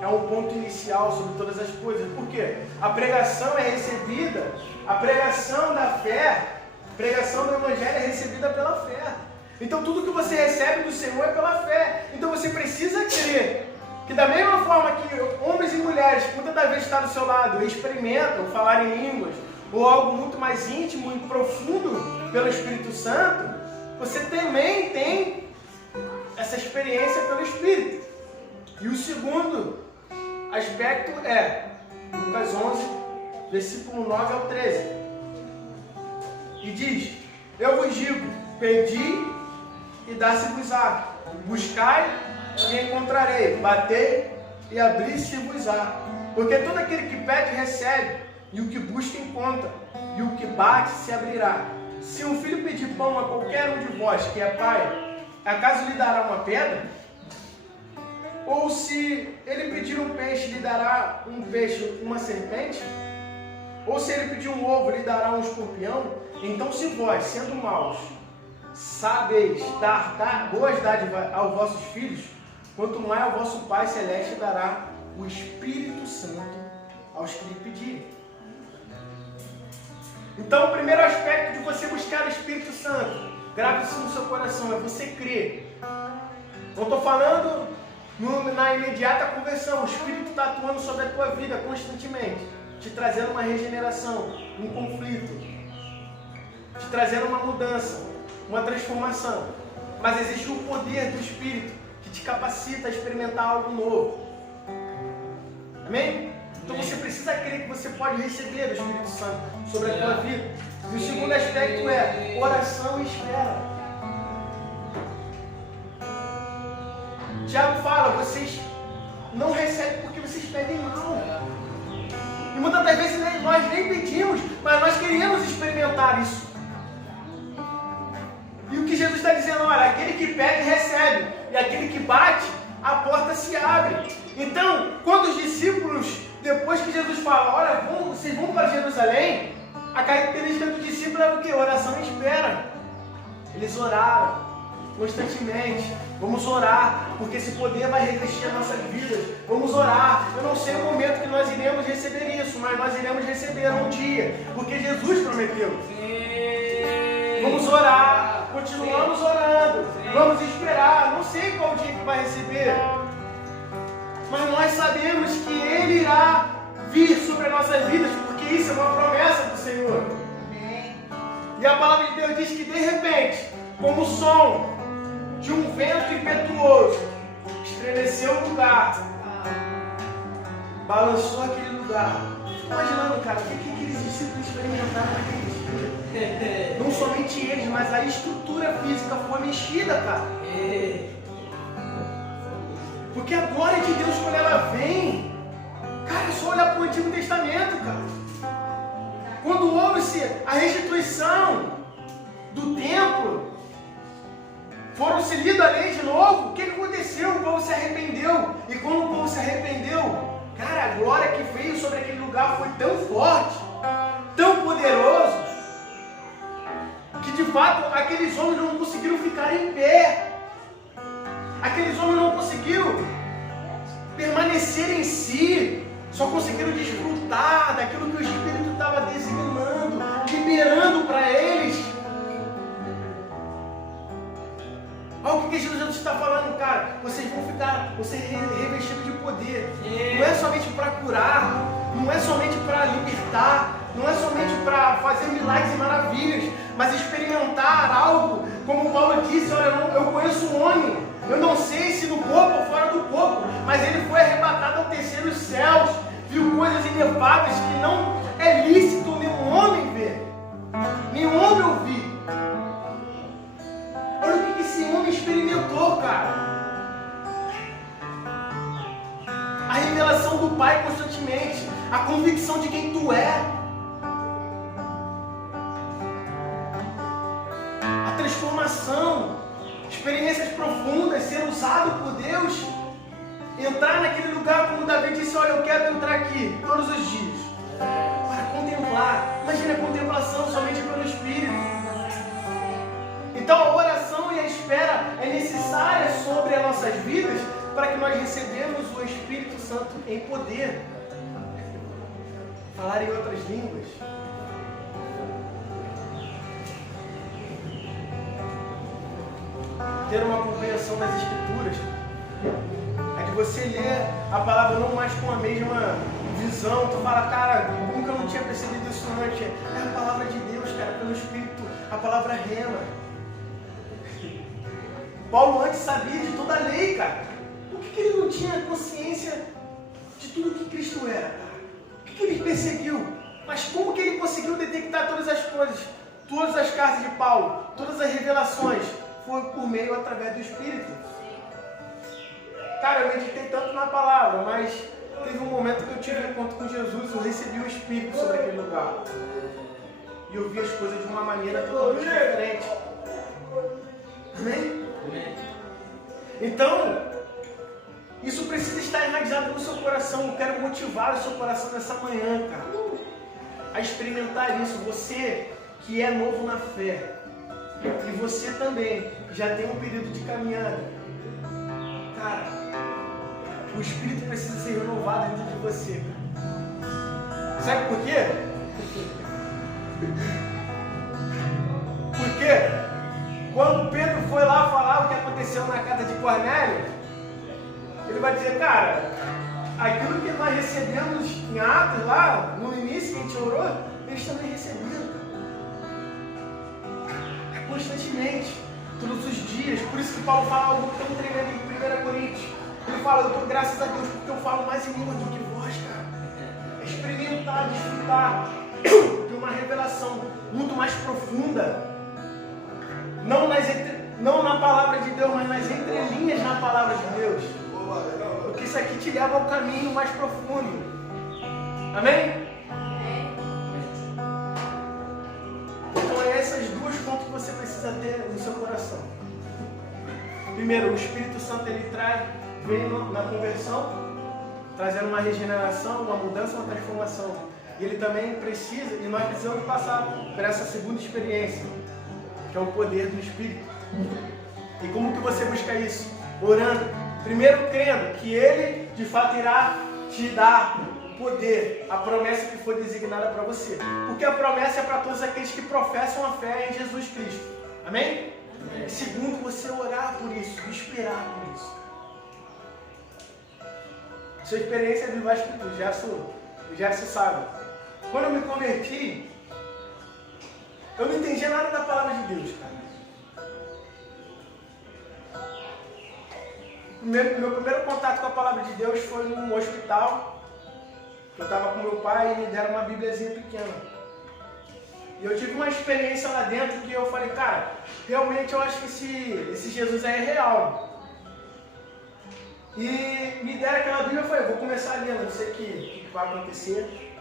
é um ponto inicial sobre todas as coisas. Por quê? A pregação é recebida, a pregação da fé, a pregação do Evangelho é recebida pela fé. Então tudo que você recebe do Senhor é pela fé. Então você precisa crer que da mesma forma que homens e mulheres que muitas das vezes estão do seu lado experimentam falar em línguas, ou algo muito mais íntimo e profundo pelo Espírito Santo, você também tem essa experiência pelo Espírito. E o segundo aspecto é Lucas 11, versículo 9 ao 13. E diz: eu vos digo, pedi e dá-se-vos-á, buscai e encontrarei, batei e abri-se-vos-á. Porque todo aquele que pede recebe, e o que busca encontra, e o que bate se abrirá. Se um filho pedir pão a qualquer um de vós que é pai, acaso lhe dará uma pedra? Ou se ele pedir um peixe, lhe dará um peixe, uma serpente? Ou se ele pedir um ovo, lhe dará um escorpião? Então se vós, sendo maus, sabeis dar boas dádivas aos vossos filhos, quanto mais ao vosso Pai Celeste dará o Espírito Santo aos que lhe pedirem. Então, o primeiro aspecto de você buscar o Espírito Santo, grave isso no seu coração, é você crer. Não estou falando na imediata conversão. O Espírito está atuando sobre a tua vida constantemente, te trazendo uma regeneração, um conflito, te trazendo uma mudança, uma transformação. Mas existe um poder do Espírito que te capacita a experimentar algo novo. Amém? Então você precisa crer que você pode receber o Espírito Santo sobre a tua vida. E o segundo aspecto é oração e espera. Tiago fala, vocês não recebem porque vocês pedem mal. E muitas das vezes nós nem pedimos, mas nós queremos experimentar isso. E o que Jesus está dizendo, olha, aquele que pede recebe, e aquele que bate, a porta se abre. Então, quando os discípulos, depois que Jesus fala, olha, vocês vão para Jerusalém, a característica do discípulo era o quê? Oração e espera. Eles oraram constantemente. Vamos orar, porque esse poder vai revestir as nossas vidas. Vamos orar. Eu não sei o momento que nós iremos receber isso, mas nós iremos receber um dia, porque Jesus prometeu. Sim. Vamos orar, continuamos orando, vamos esperar. Não sei qual dia que vai receber, mas nós sabemos que Ele irá vir sobre as nossas vidas, porque isso é uma promessa do Senhor. E a palavra de Deus diz que de repente, como o som de um vento impetuoso, estremeceu o lugar, balançou aquele lugar. Imaginando, cara, o que aqueles discípulos experimentaram naquele dia? Não somente eles, mas a estrutura física foi mexida, cara. Porque a glória de Deus, quando ela vem, cara, é só olhar para o Antigo Testamento, cara. Quando houve-se a restituição do templo, foram-se lidas a lei de novo, o que aconteceu? O povo se arrependeu. E quando o povo se arrependeu, cara, a glória que veio sobre aquele lugar foi tão forte, tão poderoso, que de fato aqueles homens não conseguiram ficar em pé. Aqueles homens não conseguiram permanecer em si, só conseguiram desfrutar daquilo que o Espírito estava designando, liberando para eles. Olha o que Jesus está falando, cara. Vocês vão ficar, revestidos de poder. Não é somente para curar, não é somente para libertar, não é somente para fazer milagres e maravilhas, mas experimentar algo, como Paulo disse, olha, eu conheço um homem, eu não sei se no corpo ou fora do corpo, mas ele foi arrebatado ao terceiro céus, viu coisas inefáveis que não é lícito nenhum homem ver, nenhum homem ouvir. Olha o que esse homem experimentou, cara. A revelação do Pai constantemente, a convicção de quem tu é, a transformação, experiências profundas, ser usado por Deus, entrar naquele lugar como Davi disse, olha, eu quero entrar aqui todos os dias, para contemplar. Imagina a contemplação somente pelo Espírito. Então a oração e a espera é necessária sobre as nossas vidas para que nós recebamos o Espírito Santo em poder. Falar em outras línguas. Ter uma compreensão das Escrituras. É de você ler a palavra não mais com a mesma visão. Tu fala, cara, nunca não tinha percebido isso antes. É a palavra de Deus, cara, pelo Espírito. A palavra rema. Paulo antes sabia de toda a lei, cara. Por que ele não tinha consciência de tudo que Cristo era, cara? Por que ele perseguiu? Mas como que ele conseguiu detectar todas as coisas? Todas as cartas de Paulo, todas as revelações, foi por meio através do Espírito. Cara, eu meditei tanto na palavra, mas teve um momento que eu tive um encontro com Jesus, eu recebi o Espírito sobre aquele lugar. E eu vi as coisas de uma maneira totalmente diferente. Amém? Então, isso precisa estar enraizado no seu coração. Eu quero motivar o seu coração nessa manhã, cara, a experimentar isso. Você que é novo na fé, e você também já tem um período de caminhada, cara, o Espírito precisa ser renovado dentro de você, cara. Sabe por quê? Porque quando Pedro foi lá falar o que aconteceu na casa de Cornélio, ele vai dizer, cara, aquilo que nós recebemos em Atos lá, no início que a gente orou, eles também receberam, cara. Constantemente, todos os dias. Por isso que Paulo fala algo tão tremendo em 1 Coríntios. Ele fala, eu dou graças a Deus porque eu falo mais em língua do que vós, cara. Experimentar, desfrutar de uma revelação muito mais profunda. Não na palavra de Deus, mas nas entrelinhas na palavra de Deus. Porque isso aqui te leva ao caminho mais profundo. Amém? Então é essas duas pontos que você precisa ter no seu coração. Primeiro, o Espírito Santo ele vem na conversão, trazendo uma regeneração, uma mudança, uma transformação. E ele também precisa, e nós precisamos passar por essa segunda experiência, que é o poder do Espírito. E como que você busca isso? Orando. Primeiro crendo que Ele de fato irá te dar poder, a promessa que foi designada para você. Porque a promessa é para todos aqueles que professam a fé em Jesus Cristo. Amém? Amém. Segundo, você orar por isso, esperar por isso. Sua experiência é vivar Espírito, o Gerson sabe. Quando eu me converti, eu não entendia nada da palavra de Deus, cara. Meu primeiro contato com a palavra de Deus foi num hospital. Eu estava com meu pai e me deram uma bíbliazinha pequena. E eu tive uma experiência lá dentro que eu falei, cara, realmente eu acho que esse Jesus aí é real. E me deram aquela Bíblia, eu falei, vou começar a ler, não sei o que vai acontecer.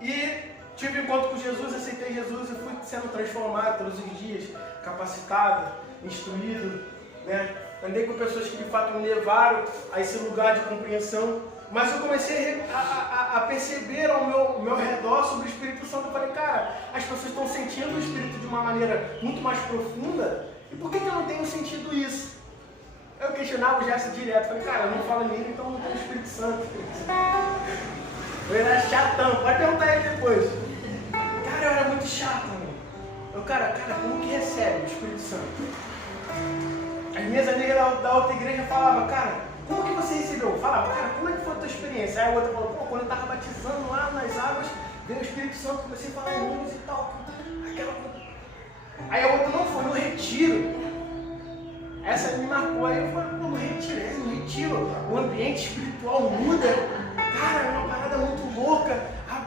E tive um encontro com Jesus, aceitei Jesus e fui sendo transformado todos os dias, capacitado, instruído, né? Andei com pessoas que de fato me levaram a esse lugar de compreensão. Mas eu comecei a perceber ao meu redor sobre o Espírito Santo. Eu falei, cara, as pessoas estão sentindo o Espírito de uma maneira muito mais profunda. E por que eu não tenho sentido isso? Eu questionava o gesto direto. Falei, cara, eu não falo nele, então não tenho o Espírito Santo. Eu era chatão, pode perguntar ele depois. Cara, eu era muito chato, mano. Eu, cara, como que recebe o Espírito Santo? As minhas amigas da outra igreja falavam, cara, como que você recebeu? Eu falava, cara, como é que foi a tua experiência? Aí a outra falou, pô, quando eu estava batizando lá nas águas, veio o Espírito Santo, comecei a falar em línguas e tal. Aí a outra, não, foi no retiro. Essa me marcou, aí eu falei, pô, no retiro, o ambiente espiritual muda. Cara, é uma parada muito louca. A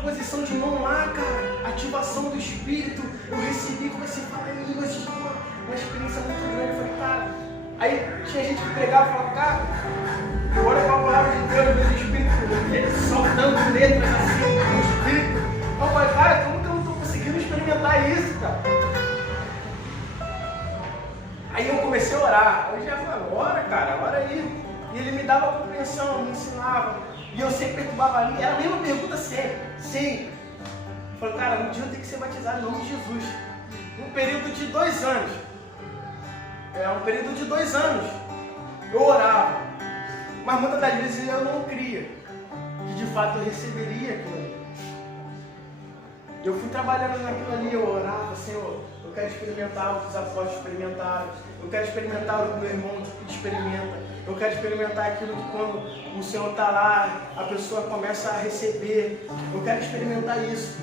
posição de mão lá, cara, ativação do Espírito. Eu recebi, comecei a falar em línguas, uma experiência muito grande. Eu falei, cara, aí tinha gente que pregava e falava, cara, eu olho para a palavra de Deus, vejo o Espírito soltando letras assim, no Espírito. Eu falei, cara, como que eu não estou conseguindo experimentar isso, cara? Aí eu comecei a orar. Eu já falei, ora, cara, ora aí. E ele me dava compreensão, me ensinava. E eu sempre perturbava ali. Era a mesma pergunta sempre. Eu falei, cara, um dia eu tenho que ser batizado em nome de Jesus. Um período de 2 anos. Um período de 2 anos. Eu orava. Mas muitas das vezes eu não cria que de fato eu receberia aquilo ali. Eu fui trabalhando naquilo ali, eu orava, Senhor, eu quero experimentar o que os apóstolos experimentaram. Eu quero experimentar o que o meu irmão experimenta. Eu quero experimentar aquilo que quando o Senhor está lá, a pessoa começa a receber. Eu quero experimentar isso.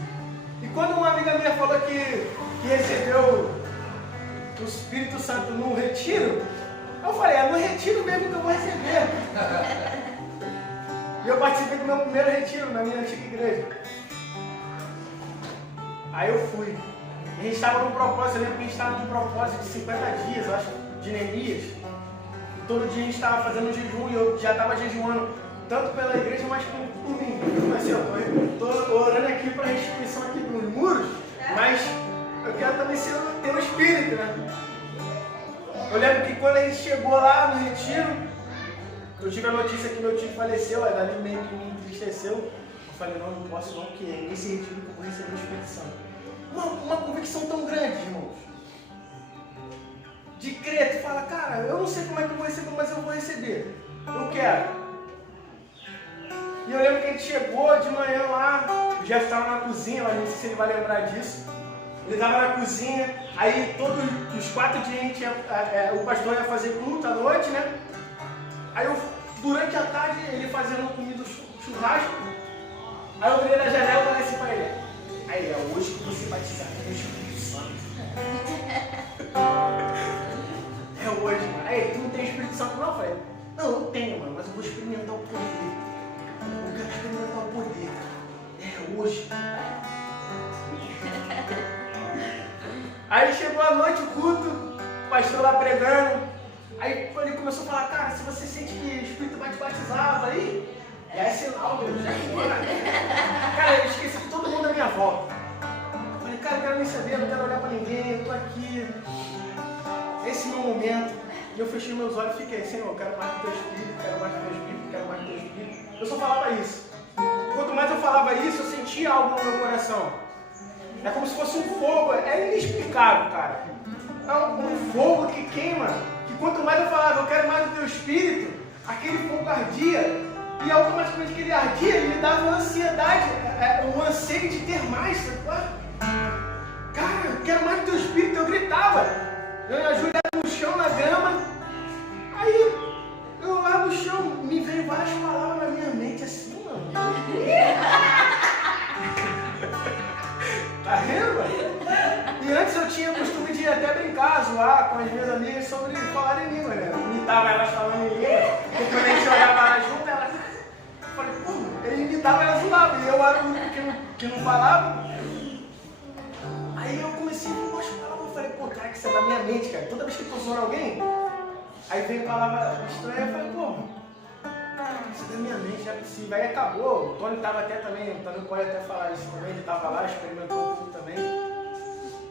E quando uma amiga minha falou que recebeu o Espírito Santo no retiro, eu falei, é no retiro mesmo que eu vou receber. E eu participei do meu primeiro retiro na minha antiga igreja. Aí eu fui. E a gente estava num propósito, eu lembro que a gente estava num propósito de 50 dias, acho, de Neemias. E todo dia a gente estava fazendo jejum e eu já estava jejuando, tanto pela igreja, mas por mim. Mas assim, eu estou orando aqui para a restituição aqui dos muros, mas eu quero também ter o Espírito, né? Eu lembro que quando a gente chegou lá no retiro, eu tive a notícia que meu tio faleceu, aí dali meio que me entristeceu. Eu falei, não posso não, porque é nesse retiro que eu vou receber o Espírito Santo. Uma convicção tão grande, irmãos. De crer, tu fala, cara, eu não sei como é que eu vou receber, mas eu vou receber. Eu quero. E eu lembro que a gente chegou de manhã lá, o Jeff estava na cozinha, mas não sei se ele vai lembrar disso. Ele estava na cozinha, aí todos os 4 dias a gente o pastor ia fazer culto à noite, né? Aí durante a tarde ele fazendo comida churrasco, aí eu virei na janela e falei assim pra ele, aí é hoje que você vai batizar com o Espírito Santo. É hoje, mano. Aí, tu não tem Espírito Santo não? Eu falei, não, eu tenho, mano, mas eu vou experimentar o poder. Eu quero experimentar o poder. É hoje. Aí chegou a noite o culto, o pastor lá pregando. Aí ele começou a falar, cara, se você sente que o Espírito vai te batizar, aí é sinal, meu. Cara, eu esqueci de todo mundo à minha volta. Eu falei, cara, eu quero nem saber, não quero olhar pra ninguém, eu tô aqui. Esse é o meu momento. E eu fechei meus olhos e fiquei, Senhor, eu quero mais do teu Espírito, quero mais do teu Espírito, quero mais do teu Espírito. Eu só falava isso. Quanto mais eu falava isso, eu sentia algo no meu coração. É como se fosse um fogo, é inexplicável, cara. É um fogo que queima, que quanto mais eu falava, eu quero mais do teu Espírito, aquele fogo ardia, e automaticamente que ele ardia, ele dava uma ansiedade, um anseio de ter mais, sabe? Cara, eu quero mais do teu Espírito, eu gritava, eu ajoelhava no chão, na grama, aí eu lá no chão, me veio várias palavras na minha mente assim, mano. Tá vendo, mano? E antes eu tinha o costume de até brincar, zoar com as minhas amigas sobre falar em língua, né? Eu imitava elas falando em língua, porque quando a gente olhava lá junto, elas... Eu falei, pô, ele imitava, elas zoavam, e eu era o único que não falava. Aí eu comecei a falar umas palavras, eu falei, pô, cara, que isso é da minha mente, cara. Toda vez que eu tô zoando alguém, Aí veio palavra estranha, eu falei, pô, isso da minha mente, não é possível. Aí acabou, o Tony estava até também, o Tony pode até falar isso também, ele estava lá, experimentou o culto também.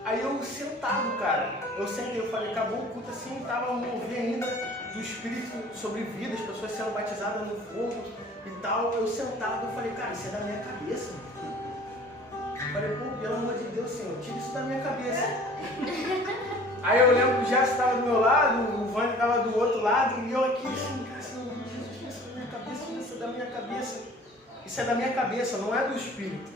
Aí eu sentado, cara, eu sentei, eu falei, acabou o culto assim, estava a mover ainda do Espírito sobre vidas, pessoas sendo batizadas no fogo e tal. Eu sentado, eu falei, cara, isso é da minha cabeça. Eu falei, pô, pelo amor de Deus, Senhor, tira isso da minha cabeça. Aí eu lembro que o Gerson estava do meu lado, o Vânia estava do outro lado, e eu aqui assim, cara, Senhor, Jesus, tira isso da minha cabeça, isso é da minha cabeça. Isso é da minha cabeça, não é do Espírito.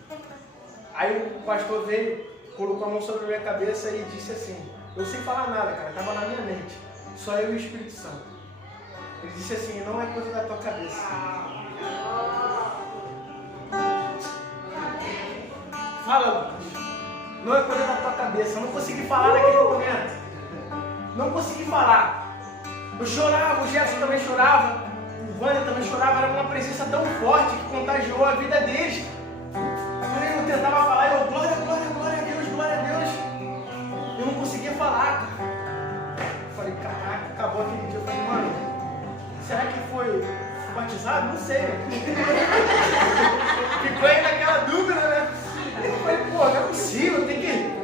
Aí o pastor veio, colocou a mão sobre a minha cabeça e disse assim, eu sem falar nada, cara, estava na minha mente, só eu e o Espírito Santo. Ele disse assim, não é coisa da tua cabeça. Fala, Lucas. Não é coisa da tua cabeça. Eu não consegui falar naquele momento. Não consegui falar. Eu chorava, o Gerson também chorava, o Vânia também chorava. Era uma presença tão forte que contagiou a vida deles. Eu tentava falar, eu, glória, glória, glória a Deus, glória a Deus. Eu não conseguia falar, cara. Eu falei, caraca, acabou aquele dia. Eu falei, mano, será que foi batizado? Não sei, né? Ficou aí naquela dúvida, né? Eu falei, pô, não é possível, tem que...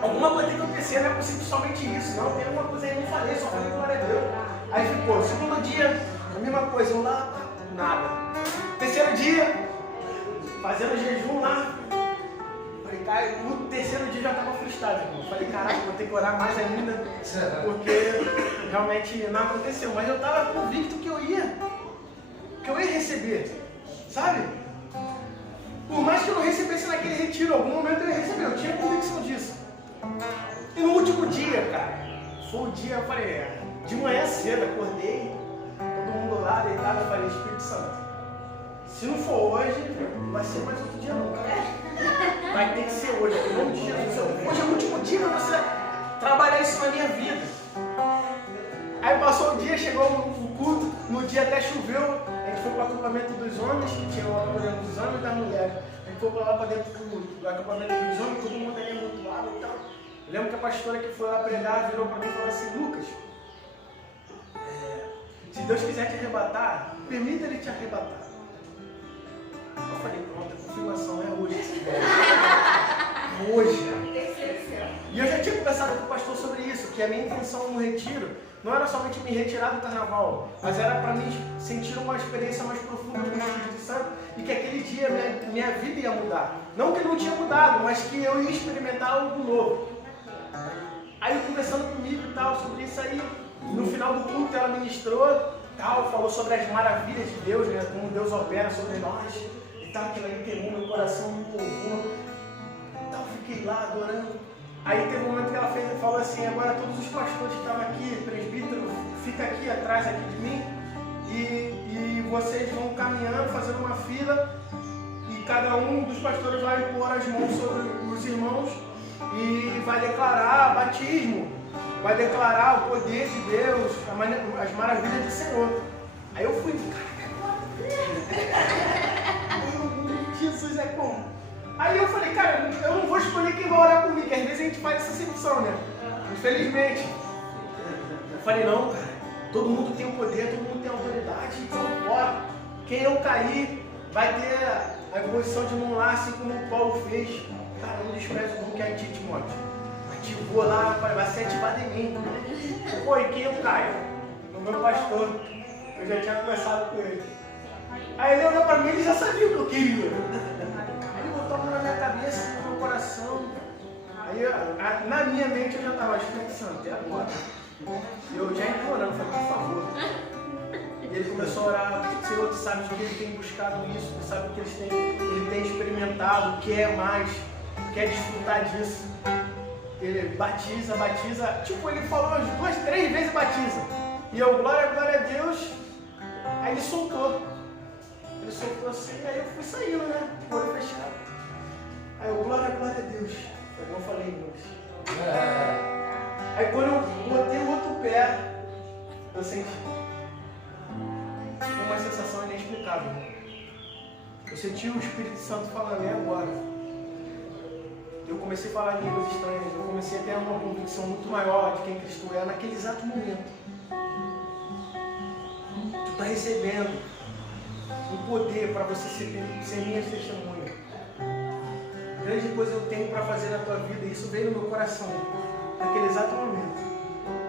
Alguma coisa tem que acontecer, não é possível somente isso. Não, tem alguma coisa aí, eu não falei, só falei glória a Deus. Aí ficou, segundo dia, a mesma coisa, eu lá, nada. Terceiro dia, fazendo jejum lá. Falei, cara, no terceiro dia já estava frustrado. Eu falei, caraca, vou ter que orar mais ainda, porque realmente não aconteceu. Mas eu estava convicto que eu ia receber, sabe? Por mais que eu não recebesse naquele retiro, em algum momento eu ia receber, eu tinha convicção disso. E no último dia, cara, foi o dia, eu falei, de manhã cedo, acordei, todo mundo lá, deitado, eu falei, Espírito Santo, se não for hoje, vai ser mais outro dia não, cara. Vai ter que ser hoje, em nome de Jesus. Hoje é o último dia para você trabalhar isso na minha vida. Aí passou o dia, chegou o culto, no dia até choveu, a gente foi para o acampamento dos homens, que tinha o acampamento dos homens e das mulheres. A gente foi para lá para dentro do acampamento dos homens, todo mundo ali amontoado e tal. Eu lembro que a pastora que foi lá pregar virou para mim e falou assim, Lucas, se Deus quiser te arrebatar, permita Ele te arrebatar. Eu falei, pronto, a confirmação é hoje. Hoje. E eu já tinha conversado com o pastor sobre isso, que a minha intenção no retiro não era somente me retirar do carnaval, mas era para mim sentir uma experiência mais profunda com o Espírito Santo e que aquele dia minha vida ia mudar. Não que não tinha mudado, mas que eu ia experimentar algo novo. Aí conversando comigo e tal sobre isso aí, no final do culto ela ministrou, tal, falou sobre as maravilhas de Deus, né, como Deus opera sobre nós e tal, aquilo aí queimou meu coração, me empolgou. Então fiquei lá adorando. Aí teve um momento que ela falou assim, agora todos os pastores que estavam aqui, presbítero, fica aqui atrás aqui de mim e vocês vão caminhando, fazendo uma fila e cada um dos pastores vai pôr as mãos sobre os irmãos e vai declarar batismo, vai declarar o poder de Deus, as maravilhas do Senhor. Aí eu fui, Jesus é bom. Aí eu falei, cara, eu não vou escolher quem vai orar comigo, que às vezes a gente faz essa acepção, né? Infelizmente. Eu falei, não, cara, todo mundo tem o poder, todo mundo tem a autoridade, então bora. Quem eu cair vai ter a posição de mão lá, assim como o Paulo fez. Cara, não despreza o dom que é em ti, Timóteo. Ativou lá, vai ser ativado em mim. Pô, e quem eu caio? O meu pastor. Eu já tinha conversado com ele. Aí ele olhou pra mim e já sabia o que eu queria. Botou a mão na minha cabeça, no meu coração. Aí na minha mente eu já estava, Espírito Santo, é agora. Eu já implorando, falei, por favor. E ele começou a orar, Senhor, tu sabes que ele tem buscado isso, tu sabe que ele tem experimentado, quer mais, quer desfrutar disso. Ele batiza, tipo, ele falou 2, 3 vezes batiza. E eu, glória a Deus. Aí ele soltou. Ele soltou assim, aí eu fui saindo, né? Com o olho fechado. Aí eu, glória a Deus. Eu não falei inglês. Aí quando eu botei o outro pé, eu senti uma sensação inexplicável. Eu senti o Espírito Santo falando, é agora. Eu comecei a falar em línguas estranhas, eu comecei a ter uma convicção muito maior de quem Cristo é naquele exato momento. está recebendo um poder para você ser minha testemunha. Grande coisa eu tenho para fazer na tua vida, e isso veio no meu coração, naquele exato momento.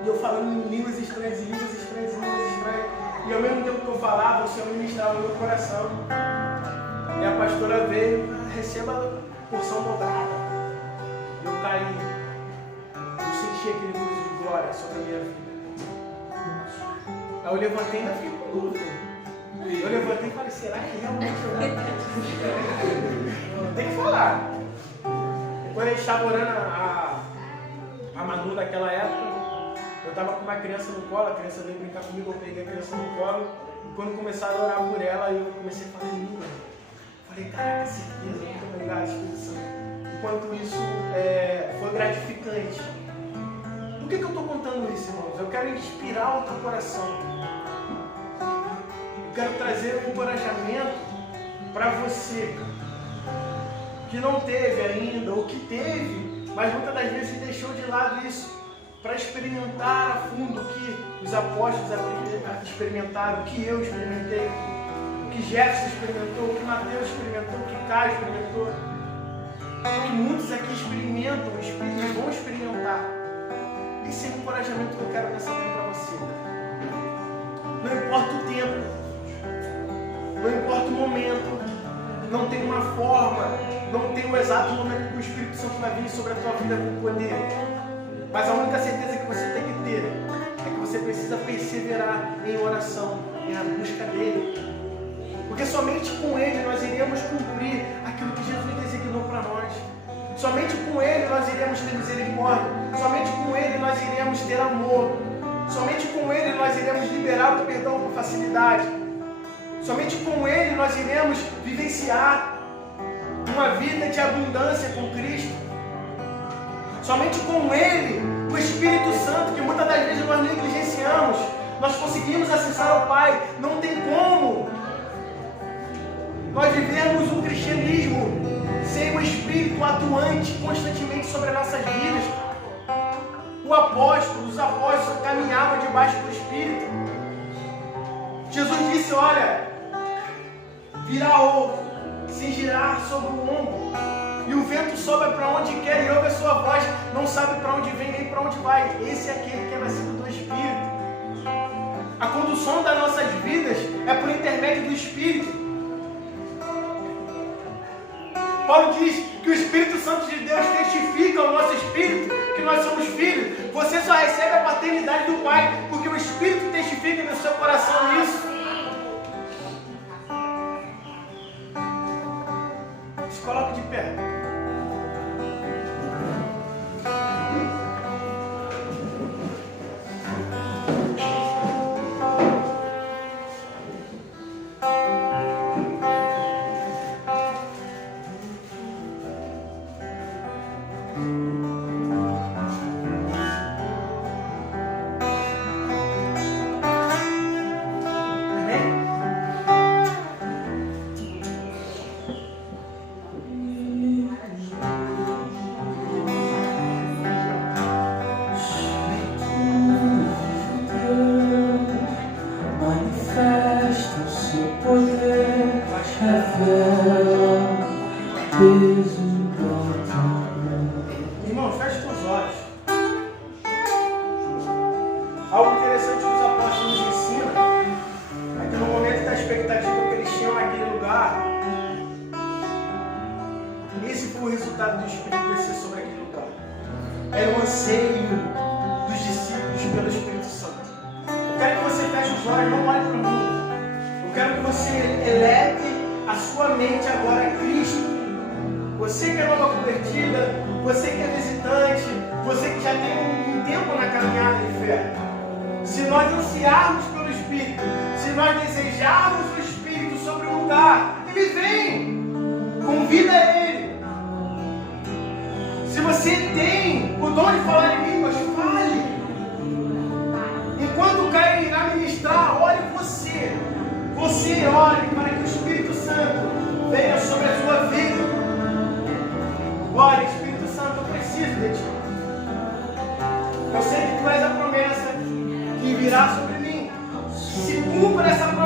E eu falando em línguas estranhas, e ao mesmo tempo que eu falava, o Senhor ministrava no meu coração. E a pastora veio, receba a porção dobrada. Eu caí, eu senti aquele gozo de glória sobre a minha vida. Aí eu levantei e ainda fiquei com dúvida. Eu levantei e falei, será que realmente eu tenho que falar? Quando a gente estava orando a Manu naquela época, eu estava com uma criança no colo, a criança veio brincar comigo, eu peguei a criança no colo, e quando começaram a orar por ela, eu comecei a falar em língua. Falei, caraca, certeza, muito obrigado, Espírito Santo. Enquanto isso foi gratificante. Por que eu estou contando isso, irmãos? Eu quero inspirar o teu coração. Eu quero trazer um encorajamento para você que não teve ainda, ou que teve, mas muitas das vezes deixou de lado isso, para experimentar a fundo o que os apóstolos experimentaram, o que eu experimentei, o que Jefferson experimentou, o que Mateus experimentou, o que Caio experimentou, o que muitos aqui experimentam, vão experimentar. Esse é o encorajamento que eu quero nessa manhã para você. Não importa o tempo, não importa o momento, não tem uma forma, não tem o exato momento que o Espírito Santo vai vir sobre a tua vida com poder. Mas a única certeza que você tem que ter é que você precisa perseverar em oração e na busca dele. Porque somente com ele nós iremos cumprir aquilo que Jesus designou para nós. Somente com ele nós iremos ter misericórdia. Somente com ele nós iremos ter amor. Somente com ele nós iremos liberar o perdão com facilidade. Somente com ele nós iremos vivenciar uma vida de abundância com Cristo. Somente com ele, o Espírito Santo, que muitas das vezes nós negligenciamos, nós conseguimos acessar ao Pai. Não tem como nós vivemos um cristianismo sem o Espírito atuante constantemente sobre as nossas vidas. Os apóstolos caminhavam debaixo do Espírito. Jesus disse, olha, virá ovo, se girar sobre o ombro, e o vento sopra para onde quer e ouve a sua voz, não sabe para onde vem nem para onde vai. Esse é aquele que é nascido do Espírito. A condução das nossas vidas é por intermédio do Espírito. Paulo diz que o Espírito Santo de Deus testifica ao nosso espírito que nós somos filhos. Você só recebe a paternidade do Pai porque o Espírito testifica no seu coração isso. Se coloque de pé. Irmão, feche os olhos. Algo interessante que os apóstolos nos ensinam é que no momento da expectativa que eles tinham naquele lugar, esse foi o resultado do Espírito descer sobre aquele lugar. Era o anseio dos discípulos pelo Espírito Santo. Eu quero que você feche os olhos, não olhe para o mundo. Eu quero que você eleve a sua mente agora a Cristo. Você que é nova convertida, você que é visitante, você que já tem um tempo na caminhada de fé. Se nós ansiarmos pelo Espírito, se nós desejarmos o Espírito sobre o lugar, Ele vem. Convida Ele. Se você tem o dom de falar em línguas, fale. Enquanto o Caio irá ministrar, ore você. Você ore para que o Espírito Santo venha sobre a sua vida. Ore, Espírito Santo, eu preciso de Ti. Eu sei que Tu és a promessa que virá sobre mim. Se cumpra essa promessa.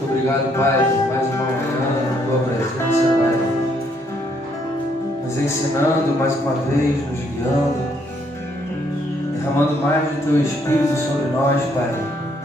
Obrigado, Pai, por mais uma manhã na Tua presença, Pai, nos ensinando mais uma vez, nos guiando, derramando mais do Teu Espírito sobre nós, Pai.